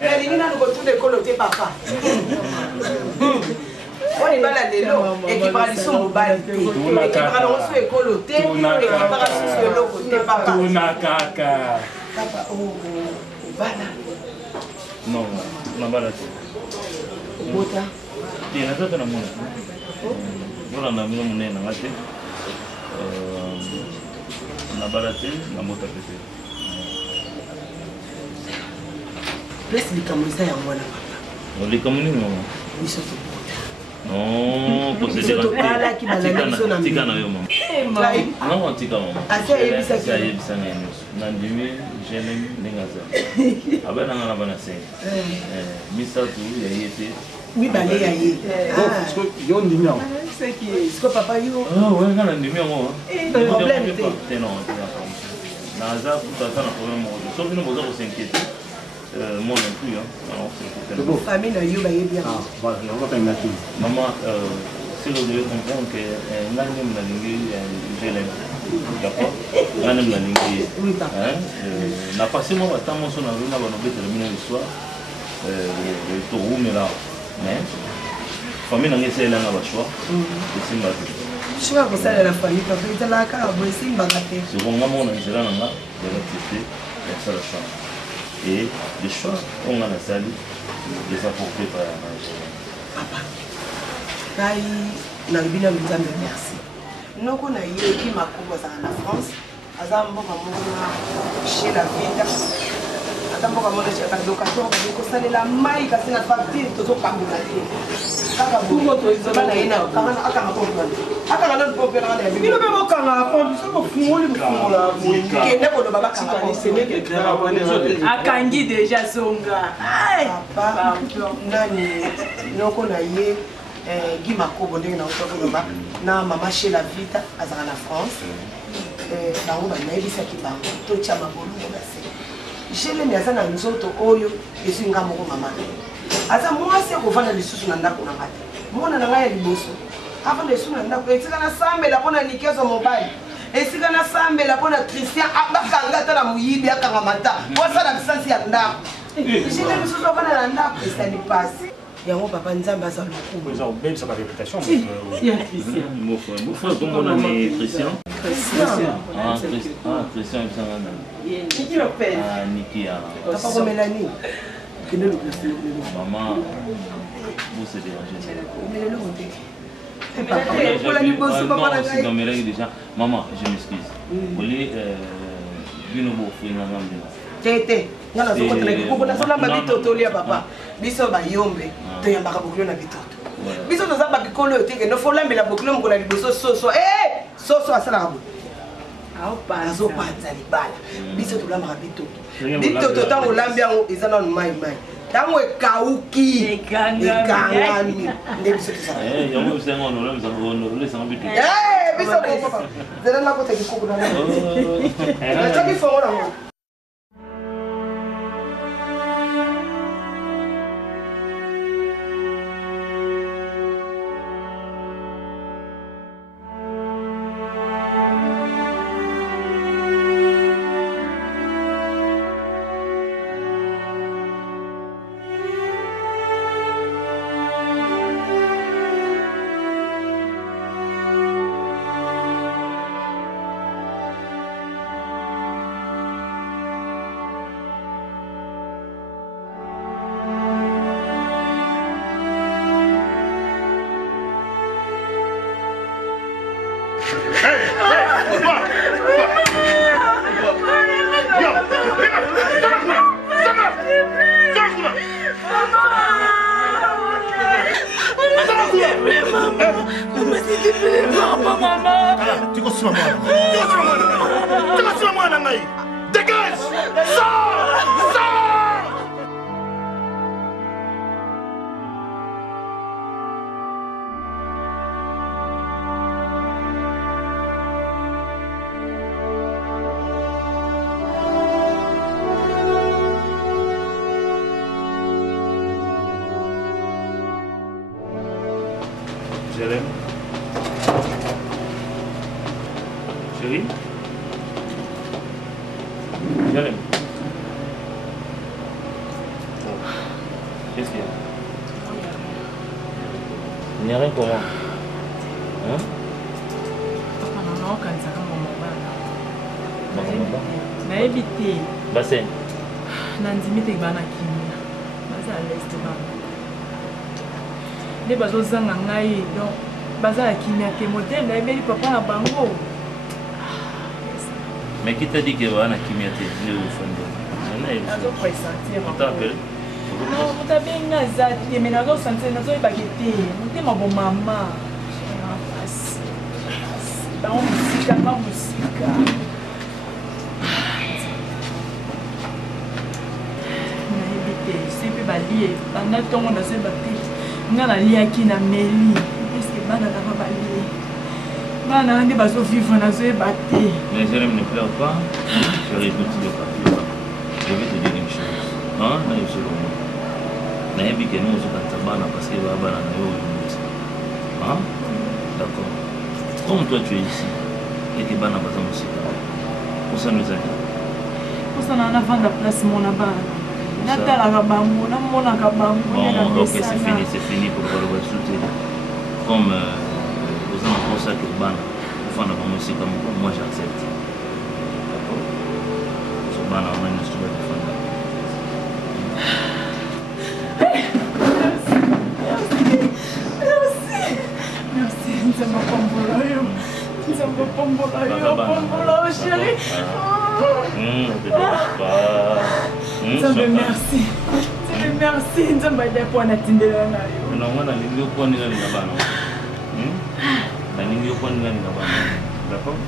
Mais il n'a pas tout de coloté papa. On est mal à l'élo, équivalent au bal, équivalent au écoloté, équivalent au côté papa. Papa, au bala. Non, na bala tu. Bota. Dia na tota na mona. Ora na mino mona na ngate. Na bala tu, na mota pete. Laisse les camouflages à moi là, papa. Les camouflages, maman. Ils sont non, procédure tika na yo mama. Non, tika mama. Asa yebisa ki. Asa yebisa na yo. Nandimi jenem ningaza. Abana na bana se. Misatu ya yete. Oui, balé ya yé. Ah, yo ndimia. C'est qui est? Est-ce que papa yo? Ah, ouais, kana ndimia mo. Problème te non. Naza kutata na problème mo. Sauf que nous besoin de s'inquiéter. Moi non plus, c'est bon. Famille, il y bien. Voilà, on va pas imaginer. Maman, si vous devez comprendre que l'année la ligne, je l'aime. D'accord? L'année la ligne. Oui, papa. La passé, moi, tant mon son a vu, on a terminé le soir. Le tour, mais là. Mais, famille, on a essayé là, on a choix. C'est ma vie. Je suis pas pour ça, la famille, parce que là, c'est une bagarre. C'est bon, maman, on a essayé là, on a accepté, et ça le change. Et les choix qu'on a salué, les apporter par la magie. Papa, merci. Nous avons eu qui m'a en France, nous avons chez la vie. Nous avons chez la location, nous avons la maille, nous avons la facture, nous avons akangi déjà songa papa nani noko na ye Guy Makobo ndenge na otokoloba na mama chez la vita azala na France bango banayebisaki bango totya mabolungo na se jelemi aza na nzoto oyo ezwi nga moko mama aza mwasi akovanda lisusu na ndako na nga te mwana na ngai ya liboso avanda lisusu na ndako esika nasambela mpo na nikezo mobali esika nasambela mpo na Christian bakanga ata na moyibi akangama ta po asala bisansi ya ndako jile misusu avanda na ndako esali pasi yango papa nzambe aza lokumu Christian. Christian Niki Lopez. Ah, Niki. Papa ko Mélanie. Maman, vous c'est dérangé. Maman, je m'excuse. Vous voulez une Tete, ngana zo kotela kikuko na sala mabito tolia papa. Biso ba yombe, to yamba ka boklo na bitoto. Biso to za ba bikolo teke no folambe la boklo mkola liboso soso. Soso asala abo. Ao pa zo panza libala. Biso to lamba bitoto. Bitoto tango lambia ezana no mai. Tango ekauki. Ekangami. Nde biso to sala. Yango bisengo no lemza no lesa ngabito. Biso ko papa. Zela na kota kikuko na. Nataki fongo na ngo. Chérie. Jérémy. Qu'est-ce qu'il y a? Il n'y a rien comment? Hein? nayebi te Bassin. nandimi te bana kimia baza à l'est bana nde bazozanga ngai donc baza ya kimia te modele nayebeli papa na bango. Mais qui t'a dit que bana kimia te nde azopresentir moto abengi aza te me nazosentir nazoyebake te motema bomama bango mosika nga mosika nayebi te se mpe balie banda ntongo nazoyeba te nga naliaki na meli eske bana nanga balie bana nanga nde bazovivre nazoyeba te. Mais je ne pleure pas. Je réécoute le papier. Je vais te dire une chose. Hein? Nayebi que nous sommes bana parce que bana na yo hein? D'accord. Comme toi tu es ici et que bana baza musika. Pour ça nous allons. Pour ça on a vendre la place mon bana. Natala kabango, na mona kabango. Bon, ok, c'est fini pour le soutenir. Comme vous en pensez que bana, enfin la musika moi j'accepte. D'accord? Ce bana on a une histoire de fond. Merci, nzamba pambola yo. Nzamba pambola yo, pambola chérie. Nzamba merci. Nzamba merci, nzamba ide po na tindela na yo. Na ngwana lingi ko ni na bana. Na lingi ko ni na bana. D'accord?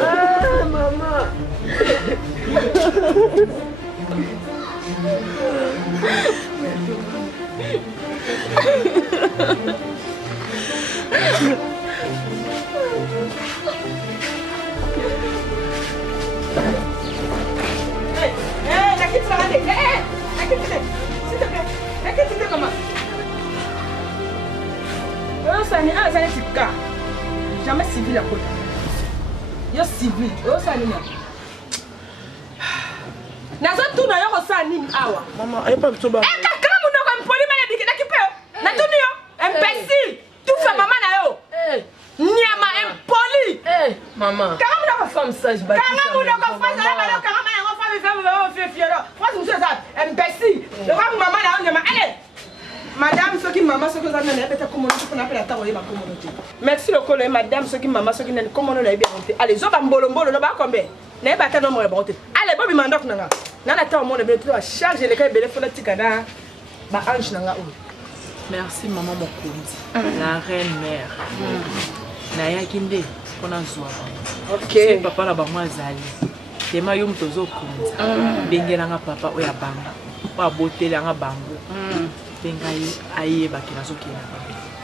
Ah, maman. Jamais civil à côté. Yo civil, yo salina. Nazo tu na yo salina awa. Maman, aye pas to ba. Kaka muno ko mpoli mena dikina kipeo. Na tu ni yo, imbécile. Tu fais maman na yo. Nyama impoli. Maman. Kaka muno ko femme sage. Kanga munoko femme sage. Kanga femme fiero. France monsieur ça. Imbécile. Le rang maman là on allez. Madame soki maman soki za nana beta komono ko na pela tawo yeba komono te. Merci le collègue madame soki maman soki nana komono na yeba monter. Allez zo ba mbolo mbolo na ba combien. Na yeba ta no mo yeba monter. Allez bobi mandok nanga. Nana ta mo na be tout charge le kay bele fona tikana. Ba ange nanga o. Merci maman Mokonzi. La reine mère. Naya kinde kona zwa. OK. Papa la ba moi azali. Tema yo mtozo konzi. Bengelanga papa oya banga. Ba botele nga bango. Bengai aye bakina sokina.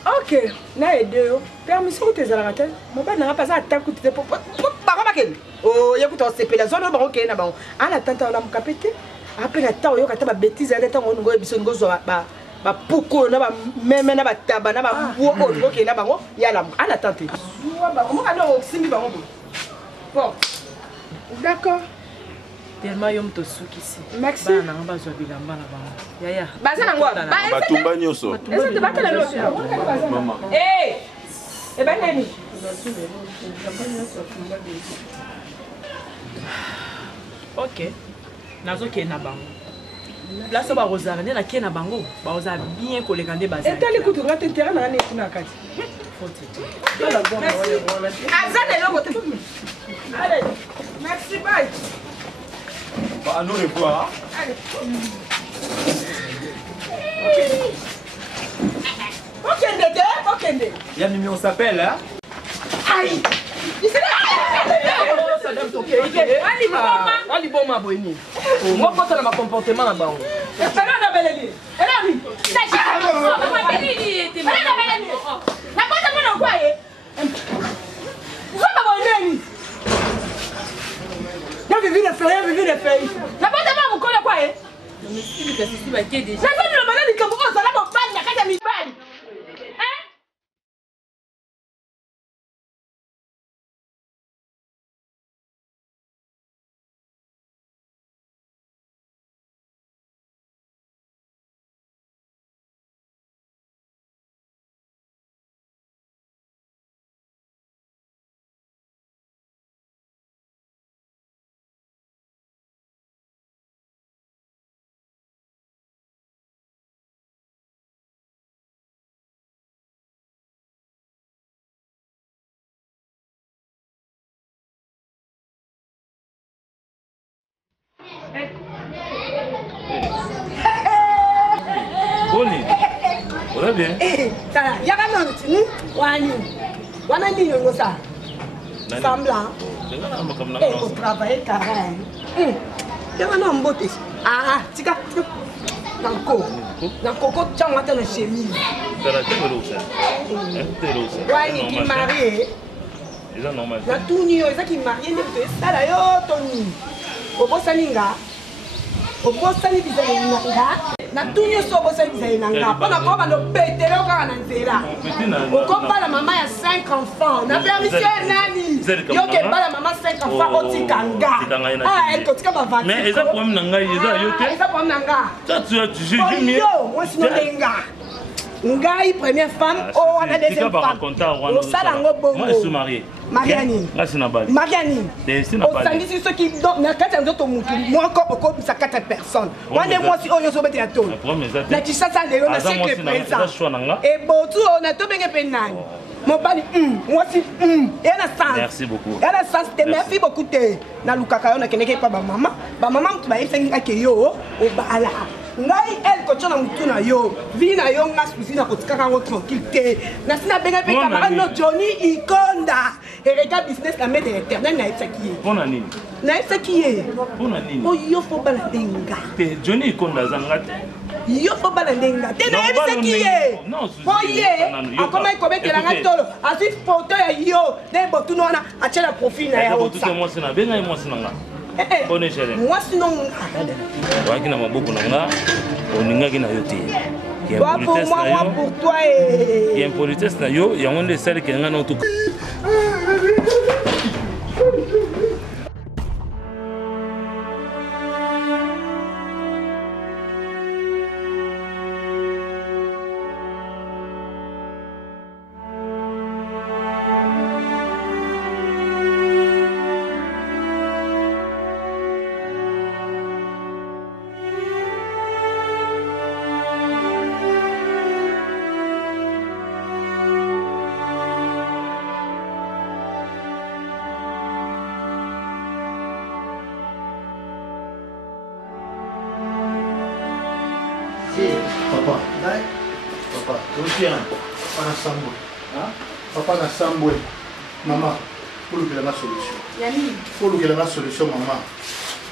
OK. Na aide yo. Permission que tes alaka tel. Mon ba na pas attaque que tu pour pas bakel. Oh, yekuta osepela zona ba OK na ba. Ana tanta na mukapete. Après la temps yo kata ba bêtise ya temps ngo biso ngo zo ba puko na ba meme na ba taba na ba wo OK na bango ya la ana tante. Mo ka no simbi bango. Bon. D'accord. Tellement yom to sukisi. Merci. Ba na ba zo bilamba na bango. Yaya. Baza na ngwa. Ba tumba nyoso. Ese te batela lo. Maman. Eh. E ba nani? OK. Nazo ke na bango. La so ba rozana na ke na bango. Ba oza bien koleka nde baza. Etali kutu ngate terrain na neti na kati. Azane lo kote. Allez. Merci bye. Bah, nous revoir. Allez. Ok, Yann Mimi, on s'appelle, hein? Aïe! Ali boma boini. Moi quand on a comportement là bas. Espérons la belle vie. Elle a vu. Ça la porte mon quoi vous pas bonne. N'a vu le faire. La porte mon quoi mais si que si va qui déjà. Ça fait le malade que vous ça la mon balle la carte mi balle. Boni, on est bien. Ça, il y a pas de Wani non ça. Semblant. Au travail carré. Il y a un mbote. Ah, tika. Nanko changa tena chemise. Ça la tête rouge. Wani qui marié. Ils ont normal. Na tuni ça qui marié ne te ça là yo toni. Obosaninga. Obosani bizali nanga. Na tuni so obosani bizali nanga. Pona ko ba no petele o ka na nzela. Okomba la maman ya 5 enfants. Na permission nani? Yo ke ba la maman 5 enfants otikanga. Ah, elle kotika ba vati. Mais eza problème nanga, eza yote. Eza problème nanga. Ça tu as mieux. Yo, moi sino lenga. Ngai première femme, oh on a deuxième femme. Au salango bongo. Moi je suis marié. Mariani. Là c'est na Bali. Mariani. C'est na Bali. Au sandi ceux qui donc na kata nzoto mutu. Moi encore ça 4 personnes. Moi si on so bete to. Na tisasa lelo na siècle présent. Et botu on a to benge penani. Mon bali moi si et na sens. Merci beaucoup. Et na sens te merci beaucoup te. Na lukaka yo na keneke pa ba maman. Ba maman tu ba esengi akeyo o bala. Ngai elle ko tona mutu na yo vina yo ngasusi na kotikaka ngo tranquille te na sina benga pe camarade no Johnny Ikonda Erika business la maître éternel na etsaki Pona nini na etsaki Pona nini o yo fo bala denga te Johnny Ikonda zangate yo fo bala denga te na etsaki o ye akoma ko betela ngatolo asi photo ya yo de botu nona achela profil na ya botu te moi sina benga moi sinanga on est chérie. Moi sinon waki na maboko na nga oningaki na yo te. Pour moi, pour toi et impolitesse na yo yango nde sali ke nga na to. Papa. Papa. Papa na sambwe. Maman, faut lui donner la solution. Yani. Faut lui donner la solution, maman.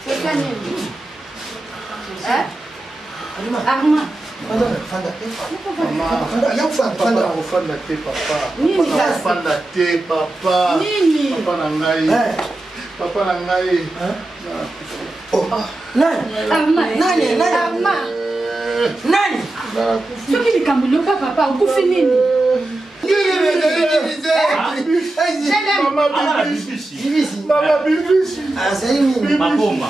C'est quoi nini? Hein? Armand. Fanda. Nini Papa na ngai. Nani? Soki likambo loka papa okufi nini? Mama bibisi. Makoma.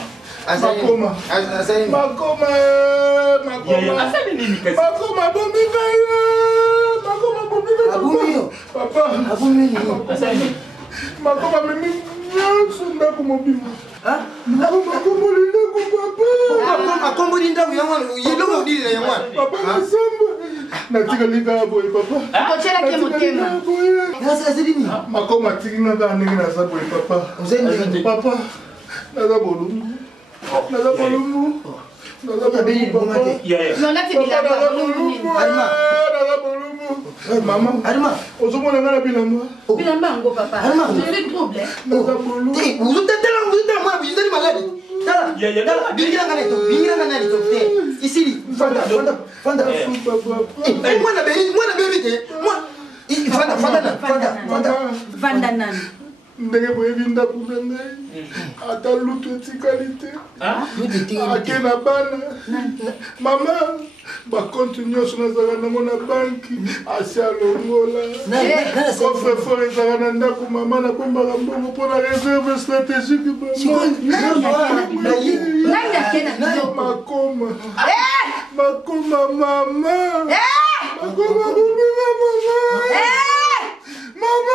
Maman, Alma, on se voit dans la bilamba. Bilamba, papa. Alma, vous avez des troubles. Vous êtes malade. Ici, Fanda. Ndenge boyebinda kumenge ata lutu etikalité akena bana mama bakonte nyonso nazala nango na banki asi alongola coffre fort ezala na ndako mama nabombaka mbongo mpo na réserve stratégique makoma mama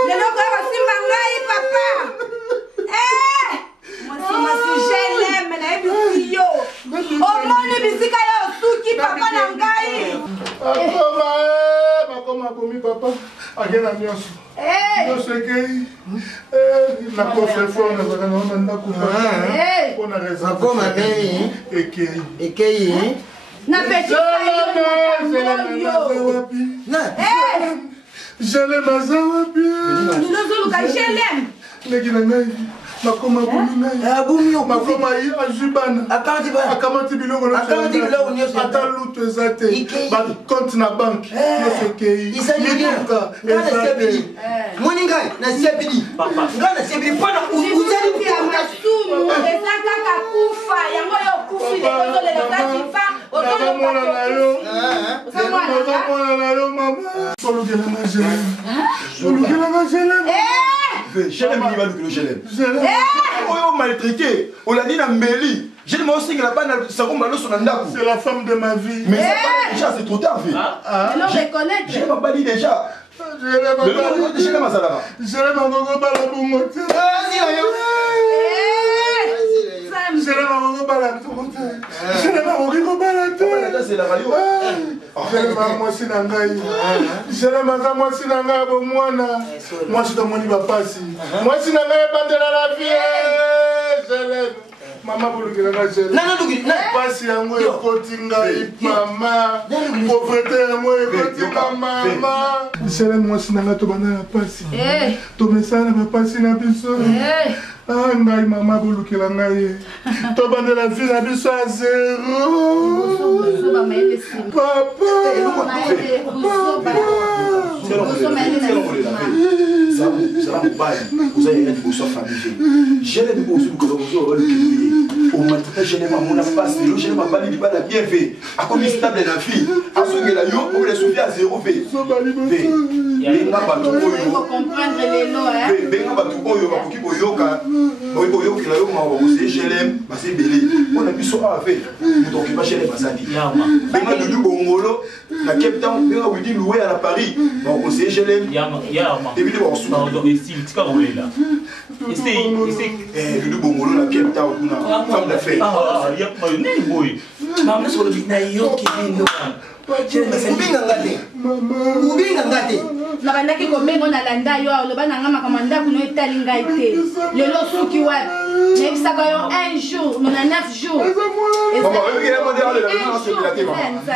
lelo kwa basimba ngai papa mwasi je l'aime na ebisi yo omoni bisika yo suki papa na ngai makoma bomi papa agena nyonso nyonso ekei na coffre fort nazaka nango na ndako mpo na réserve ekei na petit je l'aime azawa bien. Je l'aime. Legi na ngai. Makoma bomi ngai. Makoma ajibana. Akamati biloko na ata lutu eza te. Ba compte na banque. Yosekei. Mituka. Moni ngai na siabili. Ngai na siabili pana uzali pia masumu. Eza kaka kufa. Yango yo kufi de kozo le katifa. Ozomona na yo. Ozomona na yo mama. Olukela na jelem. Olukela na jelem. Jelem ni balukelo jelem. Oyo maltraité. Olandi na mbeli. Jelem aussi la bana sakomba loso na ndako. C'est la femme de ma vie. Mais ça déjà c'est trop tard vie. Alors reconnaître. Jelem a bali déjà. Jelem azalaka. Jelem angogo bala bongo te. Jelem angogo bala te. Jelem angogo bala te. C'est la radio. Jelem mwasi na ngai. Jelem aza mwasi na ngai bo mwana. Mwasi to moni bapasi. Mwasi na ngai bandela la vie. Jelem. Mama bulukela na jelem. Pasi yango ekoti ngai mama. Pauvreté yango ekoti mama. Jelem mwasi na ngai to bandela pasi. To mesana bapasi na biso. Ngai mama bulukela ngai. To bandela vie na biso a zéro. Papa. Vous avez un bonsoir familier. Je l'ai dit aussi que vous avez au matin, je n'ai pas mon face, je n'ai pas dit la bien fait. À comme stable la fille, à ce que la yo, on les souvient à 0 V. Il faut comprendre les lois. Je l'aime, c'est belé. On a pu se faire. Donc, il va chez les Basadi. Benga de Bongolo, la Cape Town, Benga Widi loué à la Paris. Bon, on sait, je l'aime. Et puis, on se met là. Et le Bongolo, la Cape Town, femme d'affaires. Il y a pas une boy. Maman, sur le binayo qui vient nous. Ubinga ngate. Na bandaki komengo na landa yo aloba na ngama kamanda kuno etali ngai te. Lelo suki wapi? Mais ça va un jour, on a 9 jours. Maman, il est mondial de la maman, c'est la tête, maman. Hein?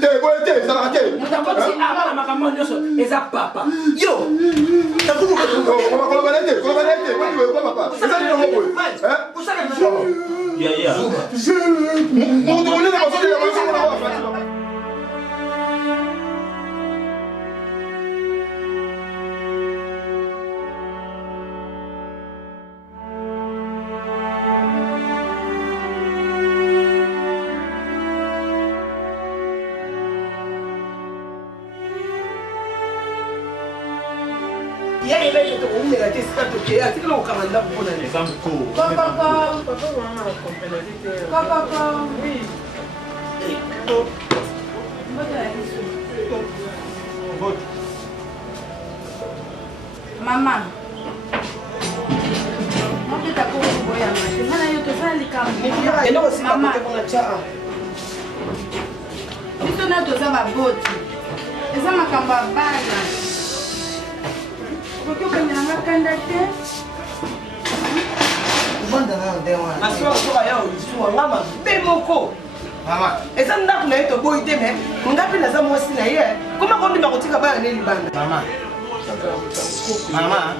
T'es quoi, t'es, ça va rater. Nous avons dit avant la maman, et ça papa. Yo! T'as tout le monde. Comment va l'aider? Comment va l'aider? Quoi, papa? C'est ça, il est hein? Vous savez, Yaya. Vous demandez la façon de la maison, on va faire. Maman, Mama, eza ndako na ye toboyi te me ngapi naza mwasi na ye koma kondima kotika bana ne libanda. Mama. Mama.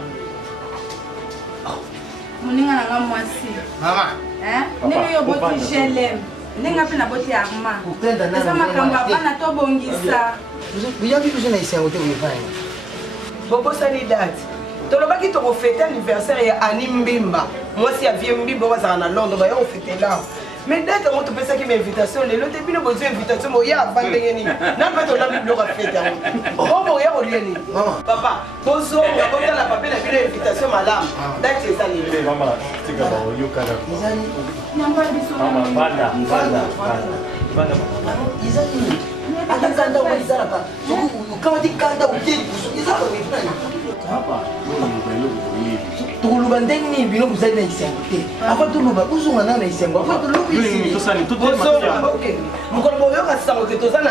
moninga na nga mwasi. Mama. Ndenge yo boti GLM. Ndenge ape na boti Arma. Eza makambo bana tobongisa. Buyaki kuzo na isengo te uyefanya. Bobosani date. Tolobaki tokofete anniversaire ya Ani Mbimba. Mwasi ya vie Mbimba bazala na Londres ba yo fete là. Mais date on te pesa ki invitation lelo te bino bozo invitation mo ya bandenge ni. Na pas to na biblo ka fete yango. Obo ya olieni. Papa, bozo ya kota la papier na bino invitation malamu. Date eza ni. Mama, tika ba yo kana. Izani. Nyamba biso. Mama, banda. Izani. Ata kanda wa izara pa. Kama ti kanda ukeli kuso izara wa ifanya. Papa, tuluba ndenge nini bino bozali na isengo te afa tuluba uzunga na isengo afa tuluba mokolo boyoka sango te toza na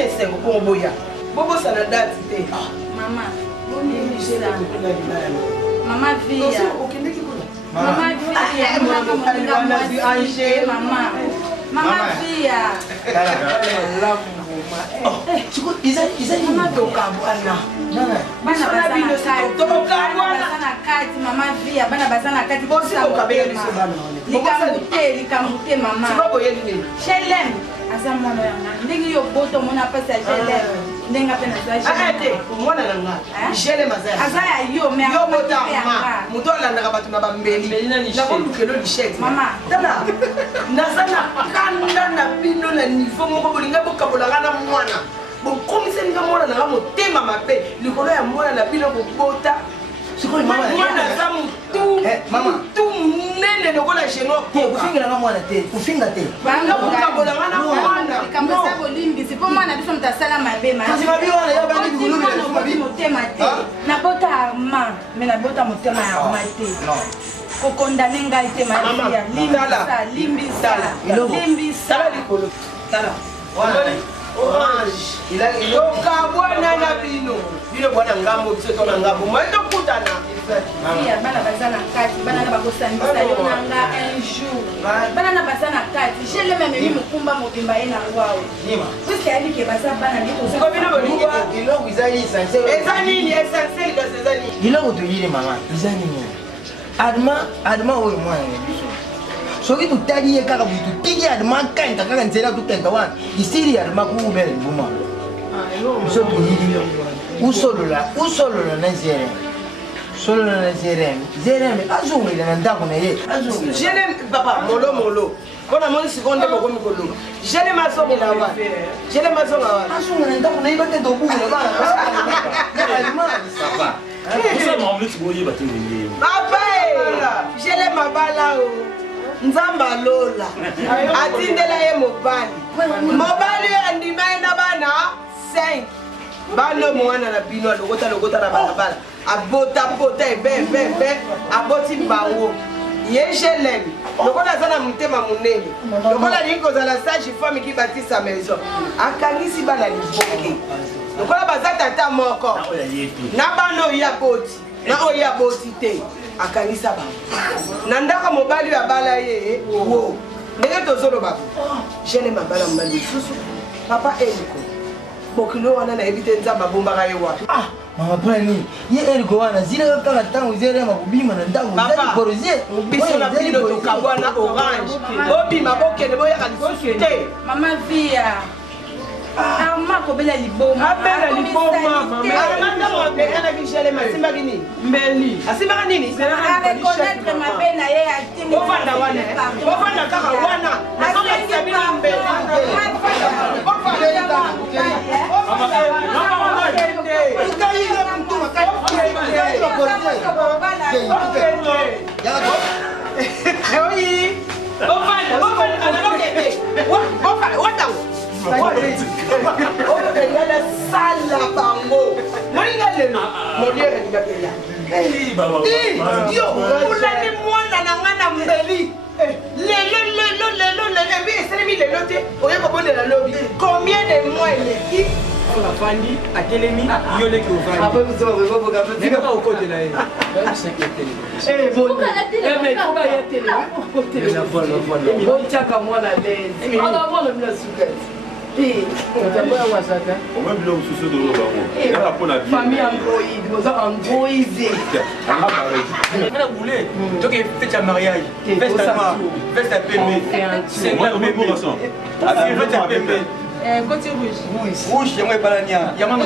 esengo mpo boya bobosana date te. Mama, mama via. Mama via. Izali mama tokabwana bana bazana kati mama via bana bazana kati likambo te mama Shelem aza mwana yanga ndenge yo boto mona pasi ya Shelem ndenge ape aza ya yo me moto alandaka bato na bambeli nakolukelo lichete tala naza na kanda na bino na niveau moko bolinga bokabolanga na mwana bokomiseninga mwana nanga motema mabe likolo ya mwana na bino bobota mwana aza mutu munene lokola geno kufingelanga mwana te kufinga te bokabolanga na mwana likambosa bolimbisi mpo mwana biso moto asala mabe motema te nabota Arma me nabota motema ya Arma te kokondane ngai te maia limbisa orange tokabwana na bino bwana ngambo biso tona ngambo moi tokutana bana baza na kati bana na bakosambisa yo nanga un jour bana na baza na kati jele mememi mokumba mobimba ye na ngwao puiske yalike baza bana biloko eza nini essentiel kasi eza nini biloko toyile mama eza nini Adma oyo mwana na biso soki totali ye kaka boye totiki Adma kanta kaka nzela tokenta wana isili Adma kuubela libuma biso toyili usolola na zerem solola na zerem azongela na ndako na ye jele papa molomolo mpona moni sikoyo nde bokomi koloba jele mazongela wana azonga na ndako na ye bate tobukela bana papa jele mabala o nzambe alola atindela ye mobali oyo andima ye na bana 5 bana mwana na bino alokota na balabala abota ebebebe aboti bango ye jelemi lokola aza na motema monene lokola alingi kozala sage femme ki batisa maison akangisi bana liboke lokola baza tata moko na bana oyo aboti na oyo aboti te akangisa bango na ndako mobali oyo abala ye wo ndenge tozoloba jene mabala mobali lisusu papa eliko mokilo wana nayebi te nzambe abombaka ye wapi mama pani ye eliko wana zilaka kaka ntango zerema kobima na ndako zalikorose biso na bino tokabwana orange bobima bokende boyaka lisusu te mama via Arma kobela liboma. Abela liboma. Armanda mo bekana kishele masimba kini. Mbeli. Asimba nini? A reconnaître ma belle na ye atini. Ofanda wana. Ofanda kaka wana. Na kama sabini mbeli. Ofanda yaka. Ukaira mtu sala bango molinga lelo moliere ndakela ulani mwana na ngana mbeli lelo ebi eselemi lelo te oye kobondela lobi combien de mois eleki afandi atelemi yoleki ovandika okotela ye otiaka mwana lezi famille android oza androide ngana boule toke fete ya mariage feste ya noir feste ya pembe feste ya pembe côté rouge rouge yango ebalania yango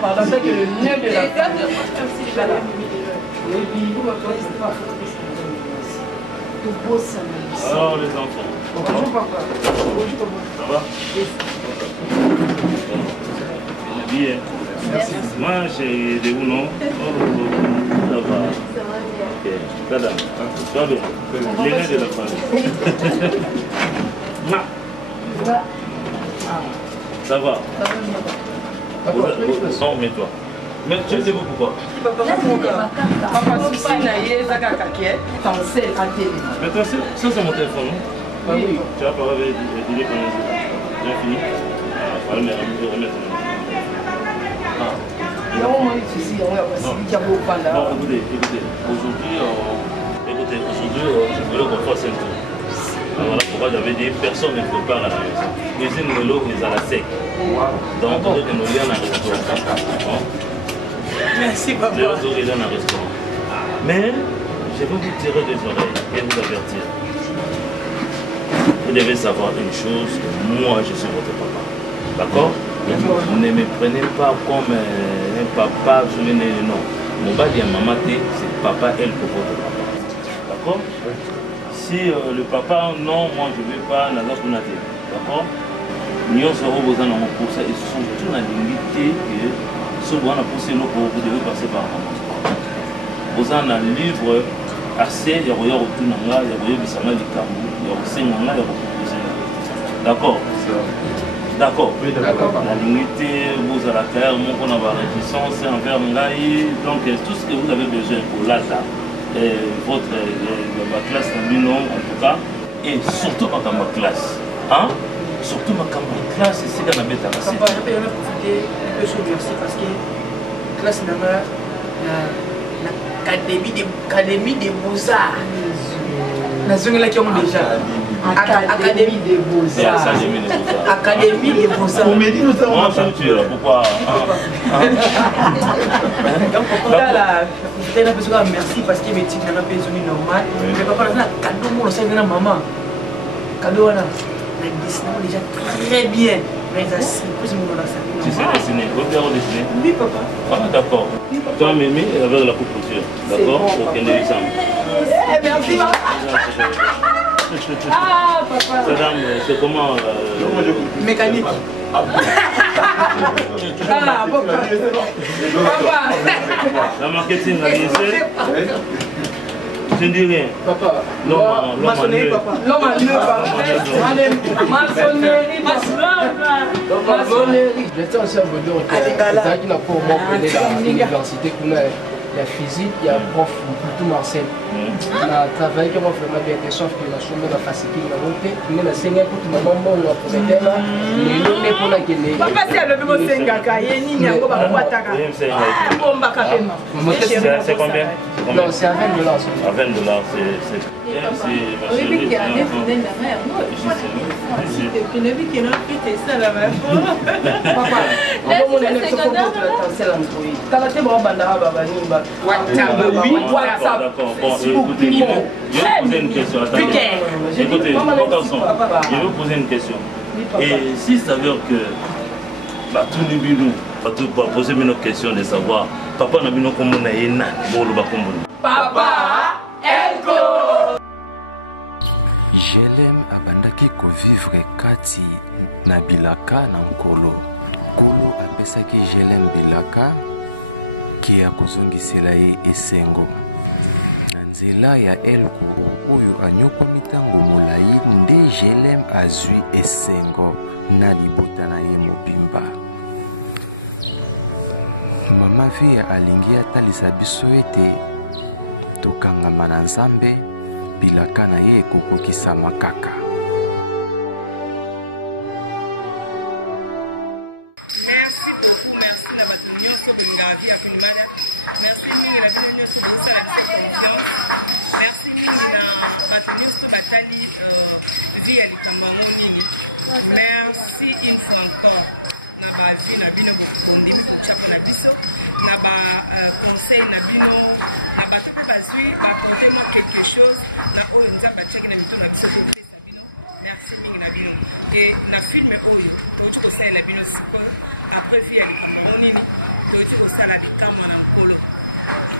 pardon c'est que le nœud de la Alors les enfants. Bonjour papa. Bonjour papa. Ça va? Bien. Merci. Moi j'ai des ou non? Ça va. Ça va bien. Ok. Madame, ça va bien. Les reins de la famille. Ça va. Non, mais toi. Mais tu sais pourquoi? Papa, souci na yeza kaka ke cancel à télé. Mais toi, ça c'est mon téléphone, non? Oui. Tu vas parler avec les pendant j'ai fini. Il fallait me remettre. Non, moi, ici, on va passer. Non, écoutez. Aujourd'hui, je voulais qu'on fasse un tour. Voilà pourquoi j'avais dit personne ne prépare à la maison. Cuisine de l'eau, ils à la sec. Donc, on peut nous lire dans le restaurant. Merci papa. Le restaurant est dans un restaurant. Mais je vais vous tirer des oreilles et vous avertir. Vous devez savoir une chose, moi je suis votre papa. D'accord? Ne me prenez pas comme un papa, non. Mon bas dit à maman, c'est papa, elle pour votre papa. D'accord? Si le papa, non, moi je ne vais pas, d'accord? Nous serons besoin de pour ça et surtout dans l'unité que ce qu'on a poussé nous pour vous devez passer par maman. Vous en avez un livre assez, il y a un retour dans là, il y a un bisama du Cameroun, il y a un signe là, il y a un proposé. D'accord? D'accord. La l'unité, vous à la terre, mon qu'on a la réticence envers Ngaï, donc tout ce que vous avez besoin pour là, votre classe en binôme en tout cas, et surtout ma classe. Hein? Surtout ma classe, c'est qu'on a mis à la cité. Papa, je peux profiter un peu sur merci parce que classe l'académie des beaux-arts. La zone là qui ont déjà. Académie des beaux-arts. Académie des beaux-arts. On me dit nous avons pourquoi? Donc pourquoi là, peut-être un peu merci parce que mes titres n'ont pas besoin normal. Mais papa, là, cadeau moi le savez maman. Cadeau là. Déjà très bien. Mais ça c'est plus mon là ça. Tu sais dessiner, vous pouvez redessiner? Oui papa. Ah d'accord. Toi Mémé avec la couture, d'accord? Pour qu'elle ait l'exemple. Merci papa. Ah papa. Madame, c'est comment mécanique. Ah papa. Papa. La marketing a laissé. Je ne dis rien. Papa. Maçonnerie, papa. L'homme à deux, papa. Maçonnerie, J'étais en chef de l'hôtel. C'est ça qui n'a pas au moins l'université qu'on a. la physique, il y a prof plutôt Marcel. On a travaillé comme vraiment bien, sauf que la chambre va faciliter la montée. Mais la Seigneur, pour tout le monde, on a posé des mains. Mais nous, on est pour la gueule. Papa, c'est le bureau Sengaka, il y a une ligne, on va pas attaquer. C'est combien? Non, c'est à 20 $. À 20 $, c'est. Oui, il y a des fidèles de la mer. Depuis le week, il y a un ça la mer. Papa, on va mon élève se comporte la telle Android. T'as la tête, on va WhatsApp, Facebook, je vais poser une question. Écoutez, je vais poser une question. Et s'il s'avère que tout le monde va poser une question de savoir, papa n'a pas comment on a une Papa, Elko! Jelem abandaki kovivre kati na bilaka na nkolo. Nkolo apesaki Jelem bilaka ki akozongisela ye esengo. Na nzela ya Elko oyo anyokwami ntango molai nde Jelem azwi esengo na libota na ye mobimba. Mama vie alingi atalisa biso ete tokangama na Nzambe bilaka na ye ekokokisama kaka. Merci beaucoup, merci na bato nyonso bengavi ya Kimada. Merci mingi na bino nyonso bosala confiance. Merci mingi na bato nyonso batali vie ya likambo yango nini. Merci une fois encore na bavi na bino bokondimi kotyako na biso na baconseil na bino na bato mpe bazwi apporte moi quelque chose na oyo nzambe atiaki na mito na biso topesa bino. Merci mingi na bino e na filme oyo touti kosalela bino sikoyo après fi ya likambo nini touti kosala bikamwa na nkolo.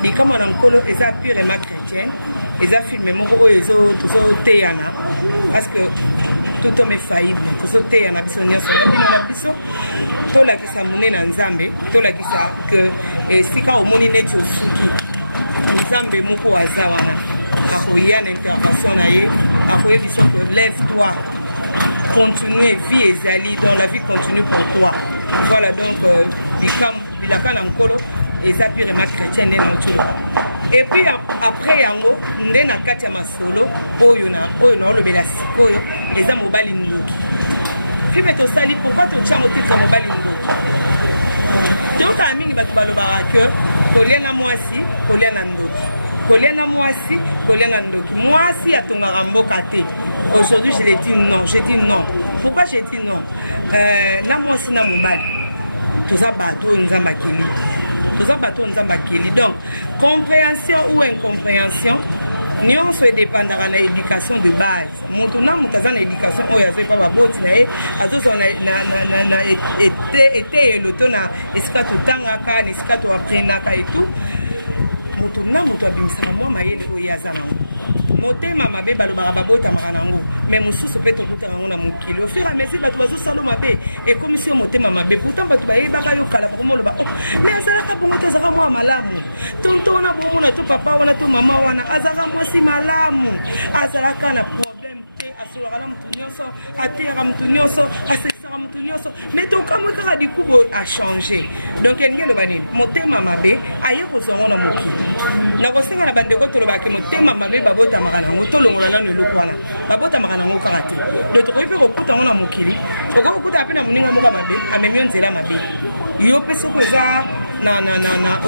Bikamwa na nkolo eza purement chrétien, eza filme moko oyo tozoteyana parce que tout homme est faillible, tozoteyana biso nyonso na biso tolakisa monene na Nzambe, tolakisa ke esika omoni neti osuki Nzambe moko aza wana akoya na intervention na ye akoyebisa ke lève toi, continue, vie ezali dans la vie continue pour toi. Voilà donc bilaka na nkolo eza purement chrétien nde na nzoto. Et puis après yango nde na kati ya masolo oyo naolobela sikoyo eza mobali ndoki filme tosali pourquoi tokutya mokiti ya mobali ndoki tokala mingi bato balobaka ke kolia na mwasi kolia na ndoki, kolia na mwasi kolia na ndoki. Mwasi atongaka mboka te. Aujourd'hui je dis non. Pourquoi je dis non? Na mwasi na mobali toza bato oyo Nzambe akeni. Donc compréhension ou incompréhension nyonso edépendaka na éducation de base. Moto na moto aza na éducation oyo azoyepa baboti na ye azozwa na eteyelo to na esika totangaka na esika toaprenaka etu. Moto na moto abimisaka mwa mayele oyo aza motema mabe balobaka babotamaka nango me mosusu mpe tobotaka ngo na mokili au fur et à mesure bato bazosala mabe ekomisi yo motema mabe pourtant bato bayebaka yo kala komoloba me azalaka bongo te azalaka mwa malamu tonto wana bongo na to papa wana to mama wana azalaka mwasi malamu azalaka na problème te asolaka na motu nyonso ateyaka motu nyonso asesaka motu nyonso me tokamwe kaka dikubo achange. Donc elingi eloba nini motema mabe aye kozwa ngo na mokili nakosenga na bandeko tolobaki motema mabe babotamaka nango tolongola nano eloko wana babotamaka nango kaka te. Donc tokoki mpe kokuta ngo na mokili okokuta mpe na moninga moko ya mabe amemi yo nzela mabe yo mpe soki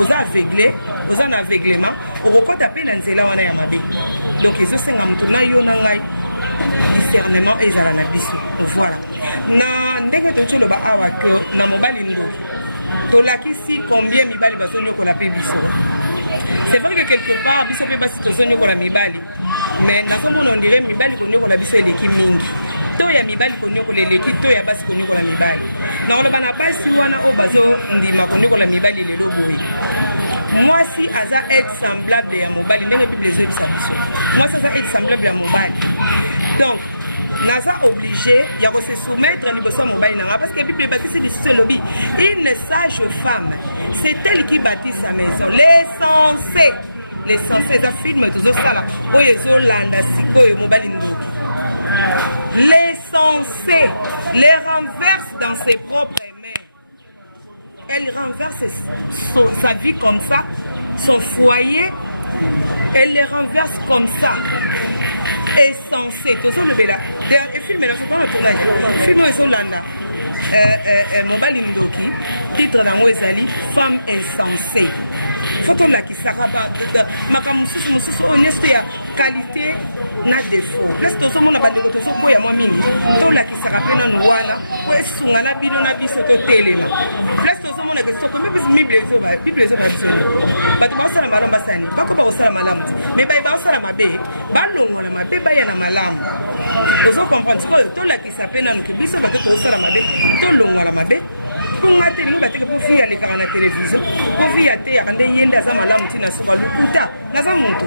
oza aveugle oza na aveuglement okokota mpe na nzela wana ya mabe. Donc ezosenga moto na yo na ngai discernement ezala na biso. Voilà na ndenge totoloba awa ke na mobali ndoki tolakisi combien mibali bazonyokola mpe biso. C'est vrai que quelque part biso mpe basi tozonyokola mibali mais nazomona ondire mibali konyokola biso eleki mingi to ya mibali konyokola eleki to ya basi konyokola mibali. Naoloba na basi wana oyo bazondima konyokola mibali lelo boye mwasi aza aide semblable ya mobali ndenge bible ezobisa biso mwasi aza aide semblable ya mobali. Donc naza obligé ya kose soumettre liboso ya mobali nanga parce que bible ebakisi lisusu elobi une sage femme c'est elle qui bâtit sa maison. Les sensés eza filme tozosala oyo ezolanda sikoyo mobali ndoki. Les sensés les renverse dans ses propres mains. Elle renverse sa vie comme ça, son foyer, elle les renverse comme ça. Insensé. D'ailleurs, le film est là, c'est pas le tournage. Le film est sur l'anda. Mobali Ndoki, titre d'amour ezali, femme insensée. Il faut qu'on la qui s'arrête. Makamusu, honnêteté, qualité, na défaut. Reste au monde, on a pas de retour, il y a moins mingi. Tout la qui s'arrête dans le voilà. Est-ce qu'on a la bino, on a mis sur le télé. Reste au monde, on a que ce qu'on peut se Bible les autres. Parce que ça, la maramba sani, pas comme ça la malam. Mais bah, il va ça la mabé. Ballon, la mabé, bah, il y a la malam. Vous comprenez que tout la qui s'appelle dans le kibis, ça va être ça la mabé. Tout le monde la mabé. Pour moi, télé, bah, tu peux faire les gars à la télévision. Pour faire à terre, on est yenda za malam tina sur le puta. Naza monto.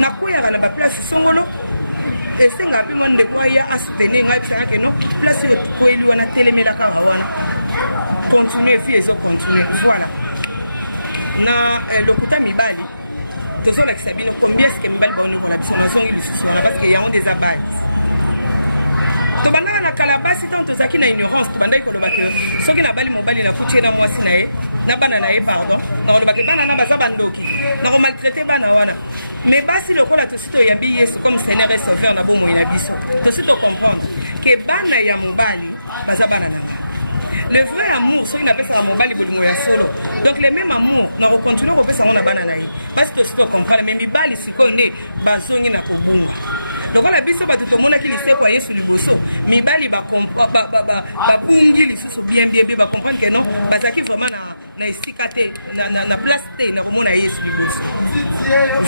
Na quoi ya na place songolo. Et c'est un peu moins de quoi il y a à soutenir. Moi, je que non. Place de tout quoi il y a na télé mais la caravane. Continuez, filles, et continuez. Voilà. Na le puta mibali. Toujours la Sabine, combien est-ce que mibali va nous pour la bisonation illusion parce qu'il y a des abattes. Donc maintenant na kalabasi tant que ça qui na ignorance, bandai ko le battre. Ce qui na bali mobali la foutu na moi sinae. Na banana e pardon. Na le baké banana baza bandoki. Na maltraiter bana wana. Mais basi le kola tout sito ya biye comme Seigneur et Sauveur na bomo ila biso. Tout sito comprendre que bana ya mobali baza banana. Le vrai amour, soit il appelle ça mobali pour le solo. Donc le même amour, na reconduire au pesa mona banana. Parce que tu peux comprendre mais mibali si connaît basongi na kobunga. Donc la biso ba tout monde qui sait quoi yesu liboso. Mibali ba comprendre ba kungi lisusu bien ba comprendre que non, bazaki vraiment na isikate na place T na komona yesu liboso.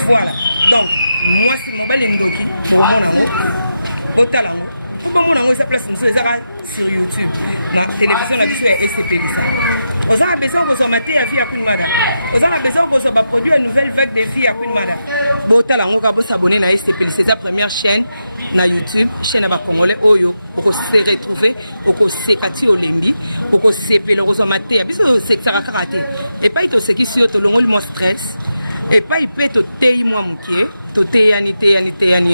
Voilà. Donc moi si mobali ndoki, botala. Comment on a sa place sur YouTube, la télévision, la vision est SCP. Vous avez besoin de vous mater à vie à Kunmana. Vous avez besoin de vous produire une nouvelle vague de filles à Kunmana. Bon, t'as vous s'abonner à SCP. C'est sa première chaîne na YouTube, chaîne à Congolais Oyo. Pour se retrouver, pour se kati au lengi, pour se payer le rose mater. Et puis c'est ça karaté. Et pas il se qui sur le long le stress. Et pas il peut te téye moi moukier. Teyani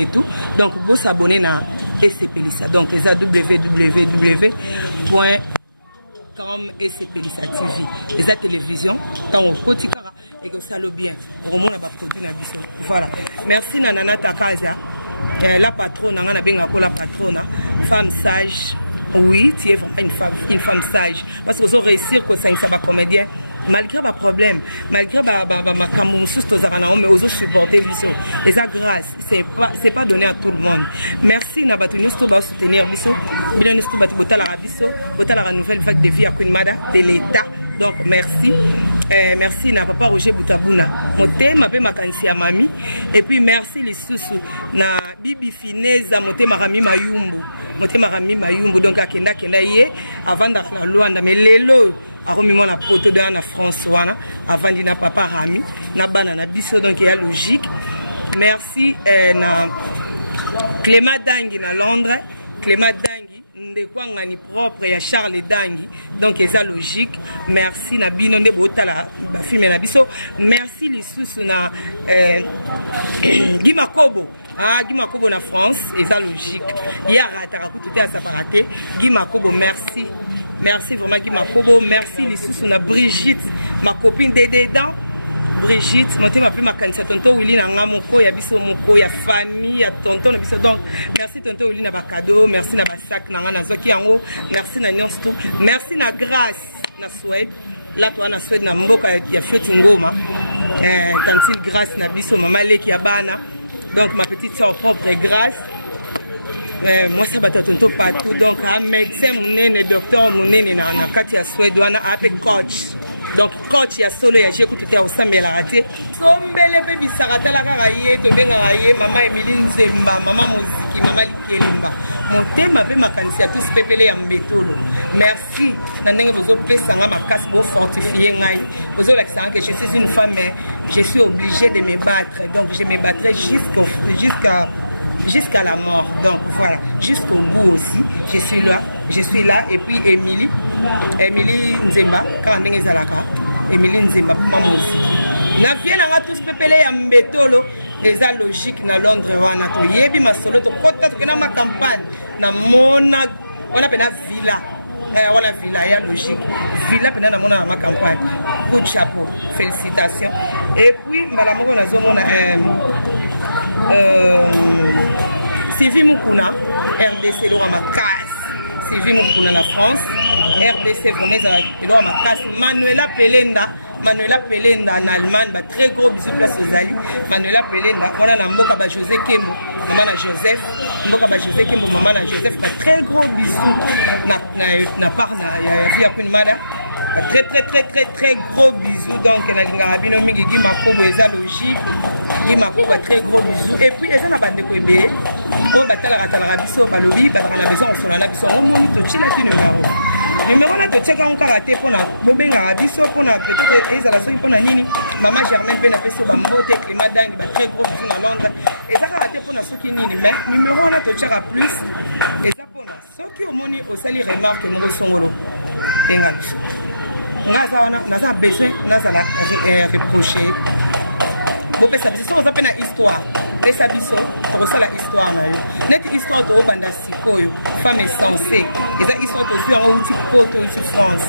et tout. Donc, vous s'abonner à SCP. Donc, c'est www.com.scplisa.tv. Les télévision, dans mon petit cara, et comme ça, le bien. Voilà. Merci, Nanana Takaza. La patronne, Nana Bengako, la patronne, femme sage. Oui, tu es vraiment une femme sage. Parce que vous aurez réussi que ça va comédien. Malgré ma problème, malgré ma camouflage, mais aux autres supporter l'issue. Et ça grâce, c'est pas donné à tout le monde. Merci Nabatou nous va soutenir l'issue. Nous va voter la nouvelle vague de vie à Kunmada de l'État. Donc merci. Merci na papa Roger Boutabuna. Moté ma pe makanisi ya mami. Et puis merci lisusu na bibi fineza moté marami mayumbu. Moté marami mayumbu donc akenda ye avant da Luanda mais lelo akomi mona poto de na France wana avant dina papa Rami na bana na biso donc il y a logique. Merci na Clément Dangi na Londres, Clément Dangi ndekwa mani propre ya Charles Dangi donc il y a logique. Merci na bino nde botala film na biso. Merci lisusu na Gimakobo. Ah, Gimakobo na France, et ça logique. Il y a raté à sa raté. Gimakobo, merci. Merci vraiment Gimakobo. Merci les na Brigitte, ma copine dedans. Brigitte, monté ma plus ma candidat tonton Willy na mamoko ya biso moko ya famille ya tonton na biso donc merci tonton Willy na ba cadeau, merci na ba sac na ngana zoki yango, merci na nyonsto, merci na grâce na souhait. Là toi na souhait na mboka ya Fioti Ngoma. Tantine grâce na biso mama leki ya bana. Donc ma petite soeur propre est grâce. Moi c'est pas tonton partout donc un médecin le docteur munene na kati ya Swedwana avec coach. Donc coach ya solo ya jeku tout au samela raté. Sombele be bisarata la raye to benga raye mama Emilie Nzemba mama Musiki mama Likemba. Mon thème avec ma candidature tous pepele ya mbetolo. Merci na ndenge bozo pesa nga makasi bo fortifier ngai. Bozo la que je suis une femme mais je suis obligée de me battre. Donc je me battrai jusqu'à la mort. Donc voilà, jusqu'au bout aussi. Je suis là. Et puis Émilie Nzemba, quand on est là, Émilie Nzemba, maman aussi. Na fiena nga tous pepele ya mbetolo, eza logique na Londres wana to yebi masolo to kota kena ma campagne na mona wana pena villa. Voilà, villa, il y a logique. Villa, pendant la ma campagne. Coup de chapeau. Félicitations. Et puis, madame, on a zone. Sylvie Moukouna, RDC, on a ma casse. Sylvie Moukouna, la France. RDC, on a ma casse. Manuela Pelenda en Allemagne, très gros bisous place aux amis. Manuela Pelenda, on a la Mboka José Kim, maman Joseph, Mboka José Kim, maman Joseph, très gros bisous. Na part, il y a plus de malade. Très gros bisous. Donc, la Garabino Migi qui m'a proposé la logique, qui m'a proposé très gros bisous. Et puis, il y a ça, la bande de Québec. On va battre la Rabiso, Balobi, parce que la maison, on a la maison, on a tout le numéro là, tu sais quand on a raté pour la Bobin Rabiso, pour la petite à la suite pour la Nini, maman Germain fait la personne, maman de climat dingue, il va très gros bisous à Londres. Et ça, on a raté pour la suite Nini, mais numéro là, tu sais à plus. Et ça, pour la ceux qui ont moni, pour ça, les remarques, nous sont au lot. Et là, on a besoin, on a reproché. Vous pouvez savoir, on a une histoire. Les sabisos, on sait la histoire. Notre histoire de Rwanda, femme est censée. Et cette histoire aussi, on a outil pour France.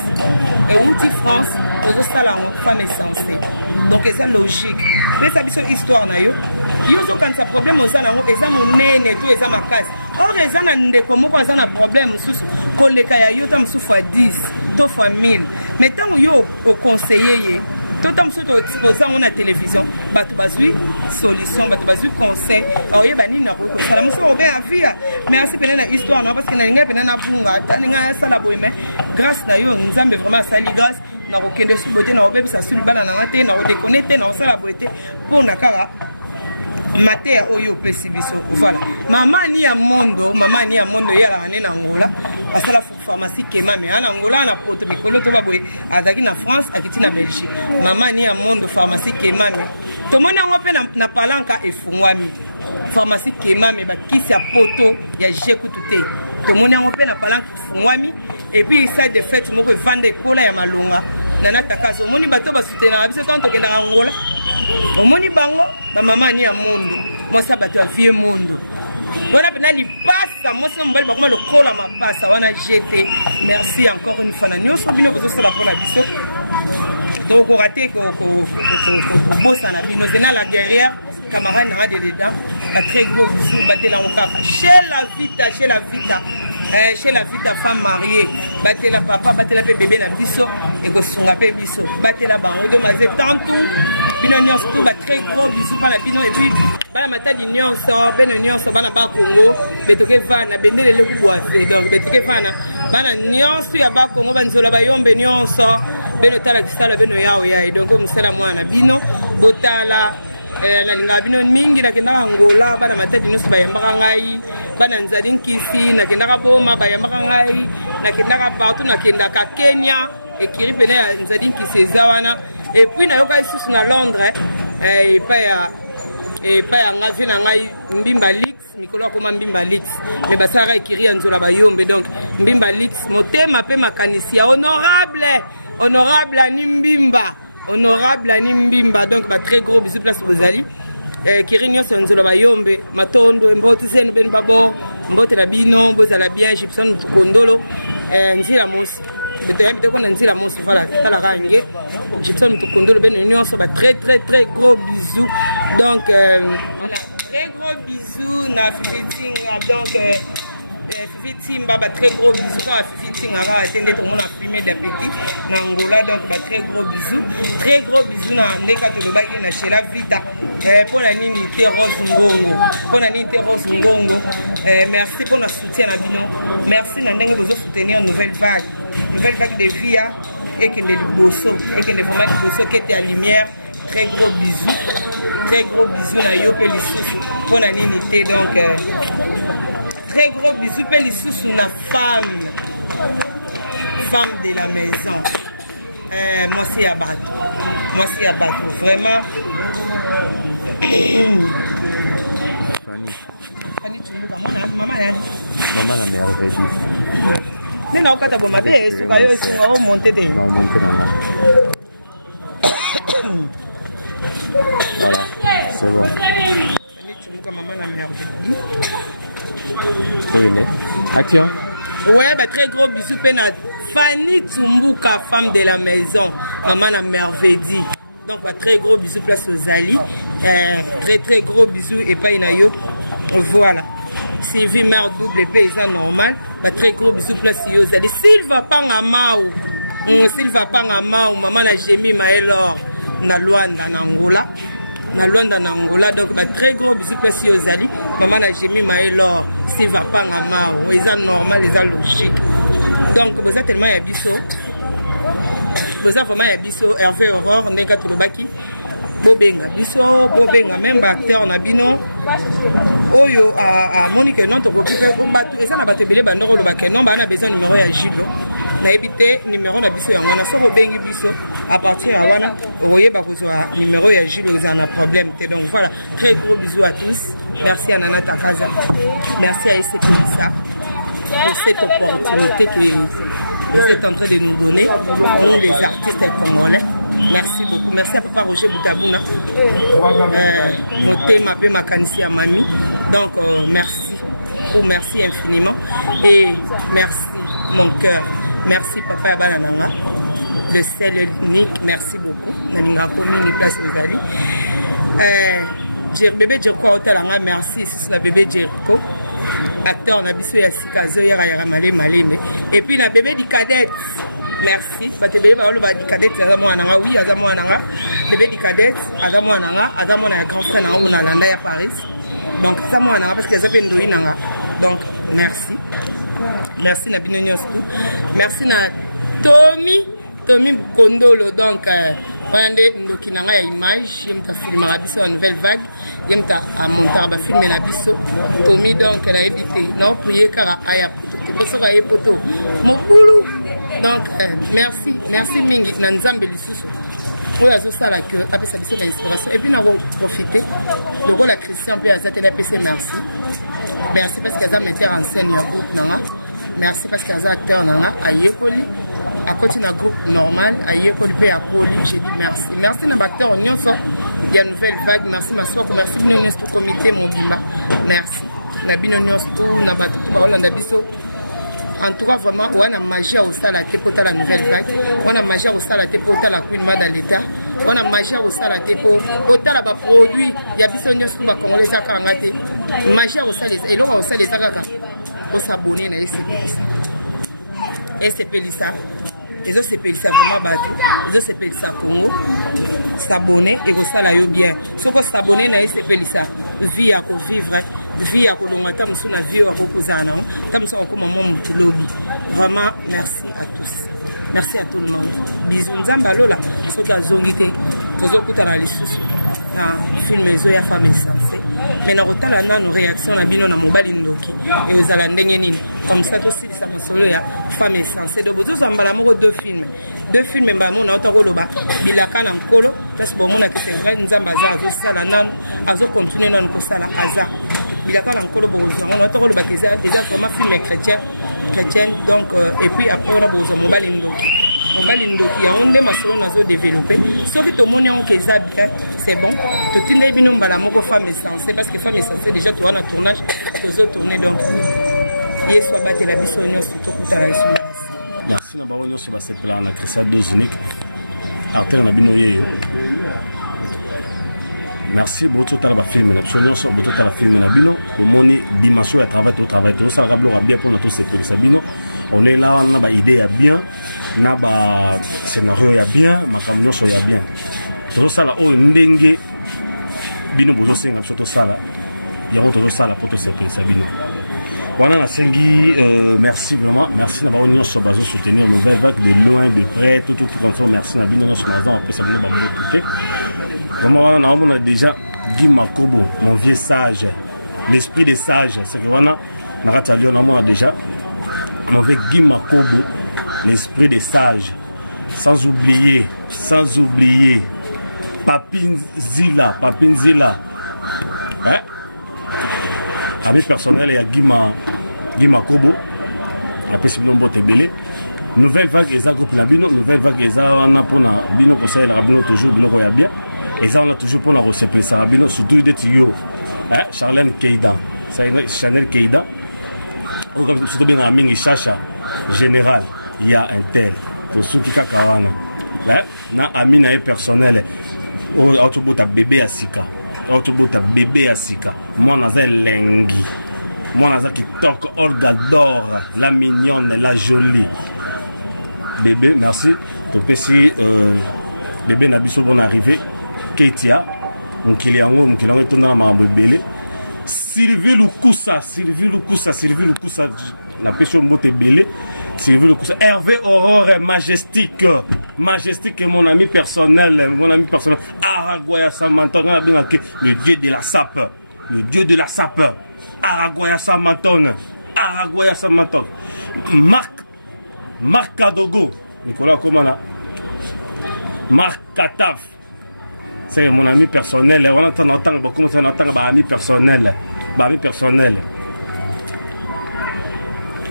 Et outil France, pour ça, la femme est censée. Donc, c'est logique. Les sabisos, histoire, il y a quand ça problème, on a mon nez, tout, et ça ma casse. Or, les gens ont un problème, pour les cas, il y a 10, tout fois 1000. Mais tant que vous conseillez, tout le temps, on a la télévision, on a solution, on a conseil. Alors, il y a des gens qui ont mais c'est une histoire, parce qu'il y a des gens qui ont grâce à eux, nous avons vraiment sali grâce. Nous avons des choses, nous avons des choses, nous avons déconnecté, nous avons la pour matière oyo pesibiso voilà maman ni ya mondo ya la nena ngola asala pharmacie kemame ana ngola na poto bikolo to babwe azaki na France akiti na Belgique maman ni ya mondo pharmacie kemame to mona ngope na palanka efumwami pharmacie kemame bakisi ya poto ya jeku tuté to mona ngope na palanka efumwami et puis ça de fait moko vande kola ya malunga nana takaso moni bato basutena biso tanto ke na ngola moni bango ta maman ni ya mondo moi ça bato afie mondo voilà bena ni passa moi ça mbali bakoma lokola mapasa wana jeté merci encore une fois na nyos bino ko sala pour la biso donc on raté ko bossa na bino c'est la guerrière camarade de l'état a très gros batté la encore chez la vita femme mariée batté la papa batté la bébé la biso et ko sunga pe biso batté la ba donc ma tante bino nyos ko très gros biso pas la bino et puis bana matali nyonso beno nyonso bana bakongo betoke fana bendele le kuwa donc betoke fana bana nyonso ya bakongo banzola bayombe nyonso beno tala kisala beno yawo ya donc musela mwana bino botala la linga bino mingi na kinaka ngola bana matali nyonso bayambaka ngai bana nzali nkisi na kinaka boma bayambaka ngai na kinaka partout na kinaka Kenya ekiri pene ya nzali nkisi ezawana et puis na yoka isusu na Londres et pas ngafi na ngai Mbimba Lix mikolo akoma Mbimba Lix le basara ekiri ya nzola bayombe donc Mbimba Lix motema pe makanisi ya honorable ani Mbimba donc ba très gros bisous place Rosalie kiri nyonso ya nzola bayombe matondo mboti seni benu babo mbote la bino bozala bien jipsano tukondolo nzira musi peut-être nzira musi voilà tala range jipsano tukondolo benu nyonso ba très gros bisous donc très gros bisous na fitting donc fitting ba très gros bisous pas fitting ara atende pour mon filmer des petits na ngola donc ba très gros bisous na ndeka to mbaki na shela vita pour la ligne de Rose Ngongo merci pour notre soutien à nous merci na ndenge vous soutenir nouvelle vague de Via et que de Bosso et que de Bosso qui était à lumière très gros bisous na yo pour la ligne donc très gros bisous pelisous sur la femme de la maison merci à Bat vraiment maman la merveille c'est là où tu as monté sur caillou tu vas monter des action Ouais, bah, très gros bisous. Fanny Tumbuka, femme de la maison. Maman a merveillé. Donc, très gros bisous place aux Ali. Très gros bisous et pas Inayo. Voilà. Sylvie mère double paysan normal. Très gros bisous place aux Ali. S'il va pas à Maou. S'il va pas à Maou. Maman a gémi Maëlor. Na Luanda na Angola. Na Luanda na Angola. Donc, très gros bisous place aux Ali. Maman a gémi Maëlor. S'il va pas à Maou. Ils sont normal, ils sont logiques. Donc, vous êtes tellement habitués. Vous avez vraiment biso Hervé Aurore neka tobaki bobenga biso bobenga même acteur na bino oyo a monique non to kopepe bato eza na bato ebele bandoko lobake non bana besoin numéro ya Jules na ebité numéro na biso ya mwana soko bengi biso à partir ya wana oyeba kozwa numéro ya Jules oza na problème te donc voilà très gros bisous à tous merci à Nana Takaza merci à ICP ça vous êtes en train de nous donner les artistes congolais. Merci beaucoup. Merci à Papa Roger Boutabouna. Ma canisse à Mami. Donc, merci. Merci infiniment. Et merci, mon cœur. Merci, Papa Balanama. Le ciel est unique. Merci beaucoup. Bébé Djerko, merci. C'est la bébé Djerko. Acteur, on a vu Yassikazo, Yara Malé. Et puis la bébé du cadette. Merci. Bébé du cadette, oui, bébé du cadette, Adamo a grand frère à Paris. Donc, ça m'a parce qu'elle s'appelle Noïnanga. Donc, merci. Merci, Nabino Nyosco. Merci, Tommy Kondolo. Donc, il y a une image, il y a une nouvelle vague. Il y a un film la biso. Tommy, donc, elle a évité. Non, il y a donc, merci Mingi. Et puis, nous avons profité. Le rôle à Christian peut azater la PC. Merci. Merci parce qu'elle a mis en scène. Merci parce qu'elle a acteur. À côté d'un groupe normal, à Yekoli P. à Poli. J'ai dit merci. Merci à l'acteur. Il y a une nouvelle vague. Merci ma soeur. Merci à notre comité. Merci. La binonios tout na bateau na biso. En tout cas, vraiment, on a mangé au salade pour la nouvelle vague. On a mangé au salade pour la prima dans l'État. On a mangé au salade pour la produit. Il y a besoin de nous comme les accords. Mangé au salade et l'eau au salade des accords. On s'abonne à SCP. SCP ça. Ils ont CP ça. Ils ont CP ça. S'abonner et vous salade bien. Ce que s'abonner à SCP ça. Vie à vivre. Vie à commenter sur la vie à Rokuzana. Comme ça, on commence vraiment, merci à tous. Merci à tout le monde. Bisous. Nzamba Lola, ce qui a zonité. Tout ce qui a les sous. Film les oeufs femmes essentielles. Mais nous avons nos réactions à Bino na mobile ndoki. Et vous allez ndengeni. Comme ça aussi ça peut se femmes essentielles. Donc vous avez l'amour deux films. Deux films mais nous avons le bas. Il a quand même colo. Parce que nous avons fait Nzamba Zara ça la nam. Azo continuer dans le ça la casa. Il a quand même colo pour nous. Nous avons le bas déjà vraiment film chrétien. Donc et puis après vous avez mobile ndoki. Il y a un monde qui développé. Ce que tout le monde a c'est bon. Tout le monde a dit que femmes essentielles parce que femmes essentielles déjà tu vas dans le tournage, ils ont tourné donc. Et sur la télévision, merci d'avoir eu ce passé plan la Christian Bionique. Acteur na binoye. Merci beaucoup à la film. Absolument sur beaucoup à la film na bino. Au moni dimension à travail tout ça rablo bien pour notre secteur Sabino. On est là, on a une idée bien, on a un scénario bien, on a une chose bien. Tout ça là, on est bino bozo senga surtout ça là. Il y a autre ça là pour tout ça bino. Voilà la sengi, merci vraiment, merci d'avoir venu sur base soutenir une nouvelle vague de loin, de près, tout contrôle. Merci à bino sur base après ça nous va écouter. On a déjà dit Makubo, mon vieux sage, l'esprit des sages, c'est que voilà, on a déjà avec Guy Makobo, l'esprit des sages, sans oublier Papin Zila, hein? Avec personnel, il y a Guy Makobo, il y a Pessimon Botebele. Nouvelle vague, ils ont groupe Nabino, nouvelle vague, ils ont pour Bino, pour ça, ils ont toujours le roi bien. Ils ont toujours pour la recette, ça, Rabino, surtout des tuyaux, Charlène Keïda, ça y est, Chanel Keïda. surtout bien Amine Chacha général il y a un tel pour ceux qui kakawana na Amine est personnel autobota bébé asika autobota bébé asika moi naza lengi moi naza kitoko Olga d'or la mignonne la jolie bébé merci to pesi bébé na biso bon arrivé Ketia on kiliango tondana mambo belé Sylvie Lukusa la question mbote belé Sylvie Lukusa Hervé Aurore majestique est mon ami personnel Aragoya Samatone le dieu de la sape Aragoya Samatone Marc Kadogo Nicolas Komana Marc Kataf c'est mon ami personnel. On attend beaucoup de ami personnel.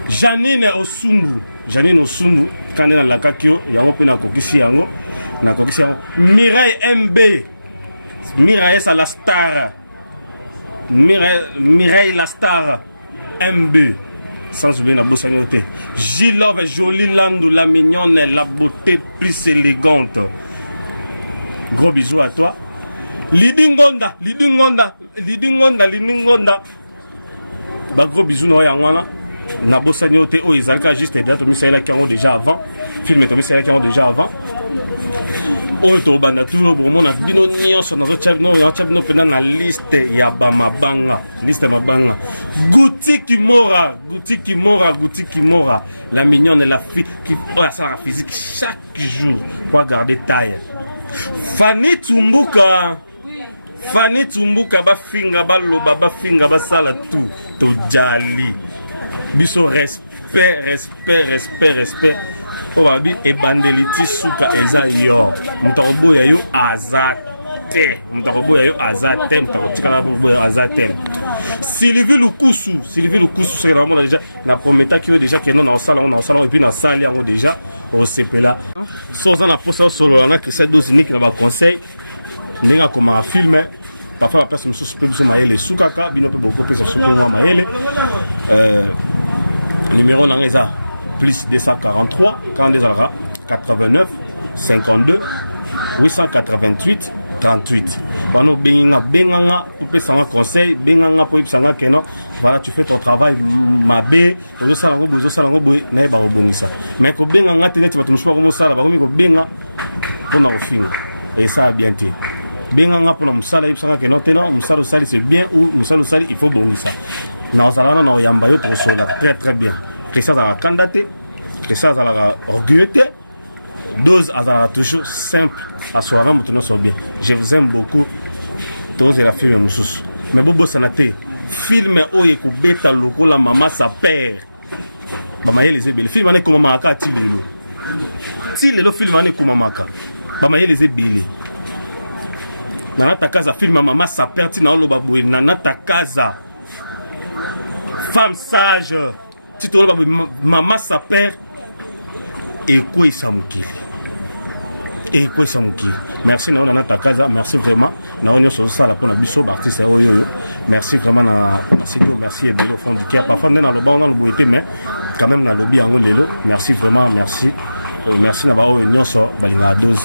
Janine Osumbu, quand elle a la kakio, il y a un peu de kokisiango. Mireille MB, Mireille la star. Mireille la star MB. Sans oublier la bossanoté. Gilove jolie landou, la mignonne, la beauté plus élégante. Gros bisous à toi. Lidingonda. Bah gros bisous no yangwana. Na bossani ote o ezaka juste date mi sala qui ont déjà avant. Film to mi sala qui ont déjà avant. O to bana tout pour mon bino nyonso na chef no pena na liste ya bamabanga. Liste mabanga. Gouti Kimora. La mignonne et la fit qui ça la physique chaque jour pour garder taille. Fanny Tumbuka bafinga baloba bafinga basala tout tojali biso respect obabi ebandeliti suka eza yo mtoboya yo azate mtokotikala boya azate Sylvie Lukusu c'est vraiment déjà na prometa qui déjà que non en salle et puis dans salle on déjà au CPLA sans la posa solo na que cette dose nique na conseil ninga comme un film parfois la personne se suspend maele sukaka bino to beaucoup se suspend maele numéro na ngeza plus 243 42 89 52 888 38. Pendant Benganga, pour faire un conseil, Benganga pour faire un conseil, voilà, tu fais ton travail, ma bé, mais pour Benganga, tu vas te choisir comme ça, pour Benga, pour nous finir. Et ça a bien été. Benganga pour nous saler, pour que nous tenons, nous saler c'est bien ou nous saler il faut beaucoup ça. Nous allons nous yambayo pour cela très bien. Christian a candidaté, Christian a orgueilleux. Dose a toujours simple à soi même tout nous bien. Je vous aime beaucoup. Tous et la fille de Moussous. Mais Bobo Sanate, film où il faut bêta logo la maman sa père. Maman Elisabeth, le film est comme maman a tiré. Si le film est comme maman a, maman Elisabeth. Nana ta casa film maman sa père tina lo baboué. Nana ta casa femme sage. Si tu vois maman sa père et quoi il s'en kiffe. Et quoi ça mon merci na na takaza merci vraiment na on sur ça pour la biso artiste oyo merci vraiment na merci et au fond du cœur parfois dans le bon dans le beauté mais quand même na lobby en lelo merci vraiment merci na ba oyo nyonso ba la 12